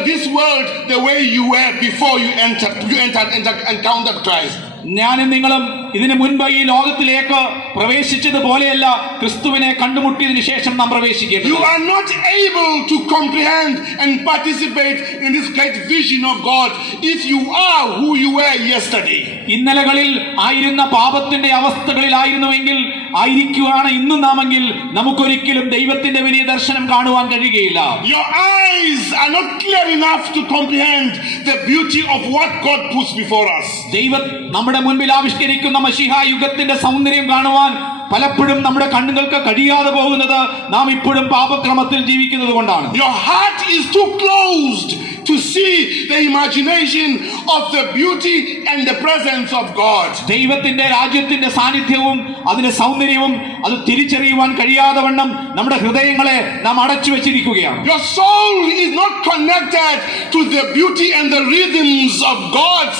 this world the way you were before you encountered Christ. ഞാനും നിങ്ങളും ഇതിനു മുൻപ് ഈ ലോകത്തിലേക്ക് പ്രവേശിച്ചതുപോലെയല്ല ക്രിസ്തുവിനെ കണ്ടുമുട്ടിയതിനു ശേഷം നാം You പ്രവേശിക്കുന്നത്. are not able to comprehend and participate in this great vision of God if you are who you were yesterday. ഇന്നലകളിൽ ആയിരുന്ന പാപത്തിന്റെ അവസ്ഥകളിലായിരുന്നുവെങ്കിൽ ആയിരിക്കുകയാണ് ഇന്നും നാമെങ്കിൽ നമുക്കൊരിക്കലും ദൈവത്തിന്റെ വലിയ ദർശനം കാണുവാൻ കഴിയുകയില്ല. Your eyes are not clear enough to comprehend the beauty of what God puts before us. ദൈവം നമ്മുടെ മുൻപിൽ ആവിഷ്കരിക്കുന്ന മശിഹ യുഗത്തിന്റെ സൗന്ദര്യം കാണുവാൻ പലപ്പോഴും നമ്മുടെ കണ്ണുകൾക്ക് കഴിയാതെ പോകുന്നത് നാം ഇപ്പോഴും പാപക്രമത്തിൽ ജീവിക്കുന്നത് കൊണ്ടാണ്. Your heart is too closed to see the imagination of the beauty and the presence of God. ദൈവത്തിന്റെ രാജ്യത്തിന്റെ സാന്നിധ്യവും അതിന്റെ സൗന്ദര്യവും അത് തിരിച്ചറിയുവാൻ കഴിയാതെ വണ്ണം നമ്മുടെ ഹൃദയങ്ങളെ നാം അടച്ചു വെച്ചിരിക്കുകയാണ്. Your soul is not connected to the beauty and the rhythms of God's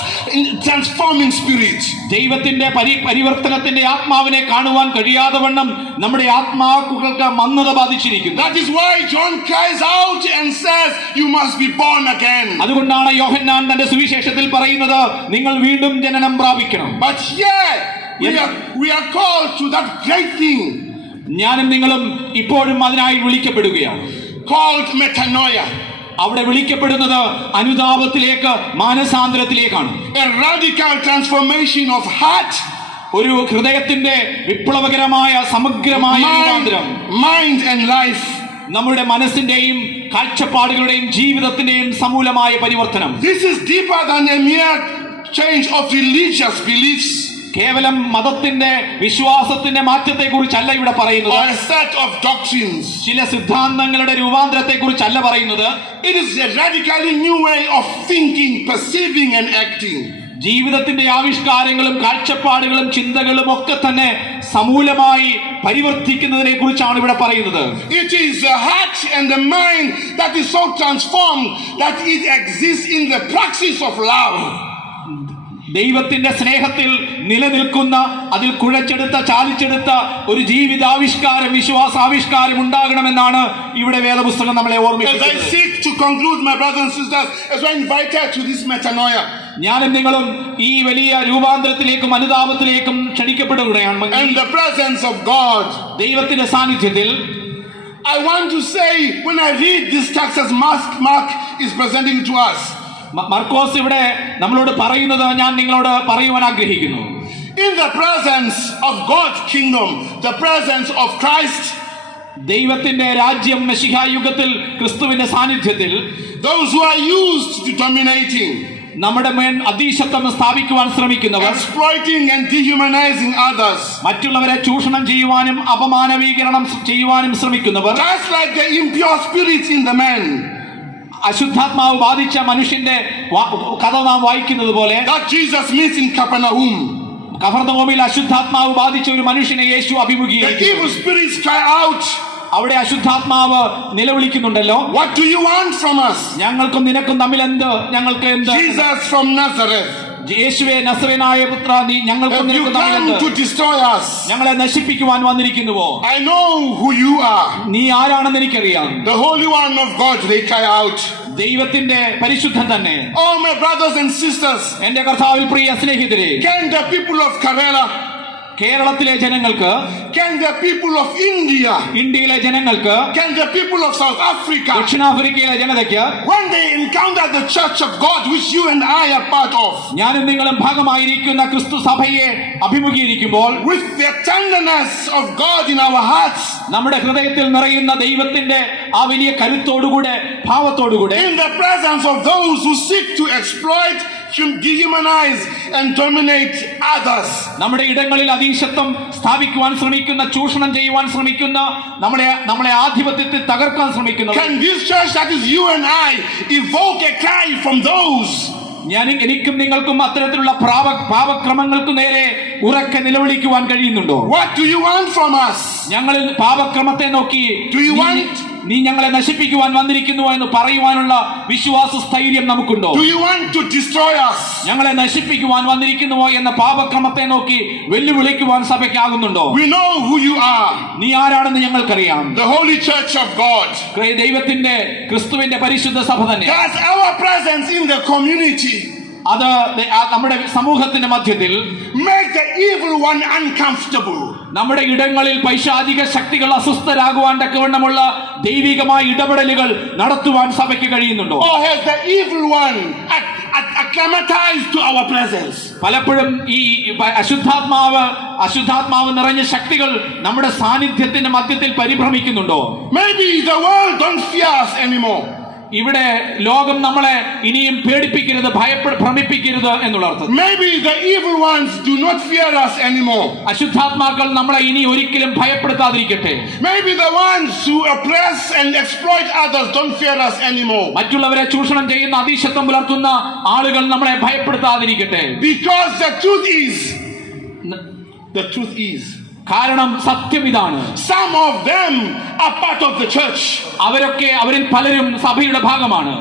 transforming spirit. ദൈവത്തിന്റെ പരിവർത്തനത്തിന്റെ ആത്മാവിനെ കാണുവാൻ കഴിയാതെ വണ്ണം നമ്മുടെ ആത്മാക്കൾക്ക് മന്ദത ബാധിച്ചിരിക്കുന്നു. That is why John cries out and says, "You must be born again." അതുകൊണ്ടാണ് യോഹന്നാൻ തന്റെ സുവിശേഷത്തിൽ പറയുന്നത്, നിങ്ങൾ വീണ്ടും ജനനം പ്രാപിക്കണം. But here we are called to that great thing ഞാനും നിങ്ങളും ഇപ്പോഴും അതിനായി വിളിക്കപ്പെടുകയാണ്. called metanoia. അവിടെ വിളിക്കപ്പെടുന്നത് അനുതാപത്തിലേക്ക്, മാനസാന്തരത്തിലേക്കാണ്. A radical transformation of heart, ഒരു ഹൃദയത്തിന്റെ വിപ്ലവകരമായ സമഗ്രമായ രൂപാന്തരം. mind and life. നമ്മുടെ മനസ്സിന്റെയും കാഴ്ചപ്പാടുകളുടെയും ജീവിതത്തിന്റെയും സമൂലമായ പരിവർത്തനം. This is deeper than a mere change of religious beliefs കേവലം മതത്തിന്റെ വിശ്വാസത്തിന്റെ മാറ്റത്തെ കുറിച്ചല്ല ഇവിടെ or പറയുന്നത്. a set of doctrines. ചില സിദ്ധാന്തങ്ങളുടെ രൂപാന്തരത്തെ കുറിച്ചല്ല പറയുന്നത്. It is a radically new way of thinking, perceiving and acting. ജീവിതത്തിന്റെ ആവിഷ്കാരങ്ങളും കാഴ്ചപ്പാടുകളും ചിന്തകളും ഒക്കെ തന്നെ സമൂലമായി പരിവർത്തിക്കുന്നതിനെ കുറിച്ചാണ് ഇവിടെ പറയുന്നത്. It is the heart and the mind that is so transformed that it exists in the praxis of love. ദൈവത്തിന്റെ സ്നേഹത്തിൽ നിലനിൽക്കുന്ന, അതിൽ കുഴച്ചെടുത്ത ചാലിച്ചെടുത്ത ഒരു ജീവിതാവിഷ്കാരം, വിശ്വാസാവിഷ്കാരം ഉണ്ടാകണമെന്നാണ് ഇവിടെ വേദപുസ്തകം നമ്മളെ As I ഓർമ്മിപ്പിക്കുന്നത്. seek to conclude, my brothers and sisters, as I invited to this metanoia ഞാനും നിങ്ങളും ഈ വലിയ രൂപാന്തരത്തിലേക്കും അനുതാപത്തിലേക്കും ക്ഷണിക്കപ്പെടുകയാണ്. and the presence of God, ദൈവത്തിന്റെ സാന്നിധ്യത്തിൽ I want to say, when I read this text as Mark is presenting to us, മർക്കോസ് ഇവിടെ നമ്മളോട് പറയുന്നത് ഞാൻ നിങ്ങളോട് പറയുവാൻ ആഗ്രഹിക്കുന്നു. in the presence of God's kingdom, the presence of Christ, ദൈവത്തിന്റെ രാജ്യം മെശിഹ യുഗത്തിൽ ക്രിസ്തുവിന്റെ സാന്നിധ്യത്തിൽ those who are used to dominating, നമ്മുടെ മേൽ അധീശത്വം സ്ഥാപിക്കുവാൻ ശ്രമിക്കുന്നവർ, exploiting and dehumanizing others, മറ്റുള്ളവരെ ചൂഷണം ചെയ്യുവാനും അപമാനവീകരണം ചെയ്യുവാനും ശ്രമിക്കുന്നവർ, just like the impure spirits in the man അശുദ്ധാത്മാവ് ബാധിച്ച മനുഷ്യന്റെ കഥ നാം വായിക്കുന്നത് പോലെ, that Jesus meets in Capernaum. കഫർന്നഹൂമിൽ അശുദ്ധാത്മാവ് ബാധിച്ച ഒരു മനുഷ്യനെ യേശു The അഭിമുഖീകരിക്കുന്നു. evil spirits cry out, അവിടെ അശുദ്ധാത്മാവ് നിലവിളിക്കുന്നുണ്ടല്ലോ, "What do you want from us?" ഞങ്ങൾക്കും നിനക്കും തമ്മിൽ എന്ത്, ഞങ്ങൾക്ക് എന്ത്? Jesus from Nazareth, യേശുവേ നസറേനായ പുത്ര, നീ ഞങ്ങൾക്കും have you നിനക്കും തമ്മിൽ come എന്ത്? to destroy us? ഞങ്ങളെ നശിപ്പിക്കുവാൻ വന്നിരിക്കുന്നുവോ? I know who you are. നീ ആരാണെന്ന് എനിക്കറിയാം. The Holy One of God, they cry out. ദൈവത്തിന്റെ പരിശുദ്ധൻ തന്നെ. Oh, my brothers and sisters, എന്റെ കർത്താവിൽ പ്രിയ സ്നേഹിതരെ, can the people of Kerala, കേരളത്തിലെ ജനങ്ങൾക്ക്, can the people of India, ഇന്ത്യയിലെ ജനങ്ങൾക്ക്, can the people of South Africa, ദക്ഷിണാഫ്രിക്കയിലെ ജനതയ്ക്ക് when they encounter the church of God which you and I are part of, ഞാനും നിങ്ങളും ഭാഗമായിരിക്കുന്ന ക്രിസ്തു സഭയെ അഭിമുഖീകരിക്കുമ്പോൾ, with the tenderness of God in our hearts, നമ്മുടെ ഹൃദയത്തിൽ നിറയുന്ന ദൈവത്തിന്റെ ആ വലിയ കരുത്തോടുകൂടെ, ഭാവത്തോടുകൂടെ, in the presence of those who seek to exploit, dehumanize and dominate others, നമ്മുടെ ഇടങ്ങളിൽ അധീശത്വം സ്ഥാപിക്കുവാൻ ശ്രമിക്കുന്ന, ചൂഷണം ചെയ്യുവാൻ ശ്രമിക്കുന്ന, നമ്മളെ ആധിപത്യത്തെ തകർക്കാൻ ശ്രമിക്കുന്ന, can this church that is you and I evoke a cry from those? എനിക്കും നിങ്ങൾക്കും അത്തരത്തിലുള്ള പാപക്രമങ്ങൾക്ക് നേരെ ഉറക്കെ നിലവിളിക്കുവാൻ കഴിയുന്നുണ്ടോ? What do you want from us? ഞങ്ങളിൽ പാപക്രമത്തെ നോക്കി Do you want? നീ ഞങ്ങളെ നശിപ്പിക്കുവാൻ വന്നിരിക്കുന്നുവോ എന്ന് പറയുവാനുള്ള വിശ്വാസ സ്ഥൈര്യം നമുക്കുണ്ടോ? Do you want to destroy us? ഞങ്ങളെ നശിപ്പിക്കുവാൻ വന്നിരിക്കുന്നുവോ എന്ന പാപക്രമത്തെ നോക്കി വെല്ലുവിളിക്കുവാൻ സഭയ്ക്കാകുന്നുണ്ടോ? We know who you are. നീ ആരാണെന്ന് ഞങ്ങൾക്കറിയാം. The Holy Church of God. ദൈവത്തിന്റെ ക്രിസ്തുവിന്റെ പരിശുദ്ധ സഭ തന്നെ. That's our presence in the community. അത് നമ്മുടെ സമൂഹത്തിന്റെ മധ്യത്തിൽ Make make the evil one uncomfortable? നമ്മുടെ ഇടങ്ങളിൽ പൈശാചിക ശക്തികൾ അസ്വസ്ഥരാകുവാൻ തക്കവണ്ണമുള്ള ദൈവികമായ ഇടപെടലുകൾ നടത്തുവാൻ സഭയ്ക്ക് കഴിയുന്നുണ്ടോ? Or has the evil one acclimatized to our presence? പലപ്പോഴും ഈ അശുദ്ധാത്മാവ് നിറഞ്ഞ ശക്തികൾ നമ്മുടെ സാന്നിധ്യത്തിന്റെ മധ്യത്തിൽ പരിഭ്രമിക്കുന്നുണ്ടോ? Maybe the world don't fear us anymore. ഇവിടെ ലോകം നമ്മളെ ഇനിയും പേടിപ്പിക്കരുത്, ഭ്രമിപ്പിക്കരുത് എന്നുള്ള അർത്ഥം. Maybe the evil ones do not fear us anymore. അശുദ്ധാത്മാക്കൾ നമ്മളെ ഇനി ഒരിക്കലും ഭയപ്പെടുത്താതിരിക്കട്ടെ. Maybe the ones who oppress and exploit others don't fear us anymore. മറ്റുള്ളവരെ ചൂഷണം ചെയ്യുന്ന, അതീശത്വം പുലർത്തുന്ന ആളുകൾ നമ്മളെ ഭയപ്പെടുത്താതിരിക്കട്ടെ. Because the truth is കാരണം സത്യം ഇതാണ്, some of them are part of the church. അവരിൽ പലരും സഭയുടെ ഭാഗമാണ്.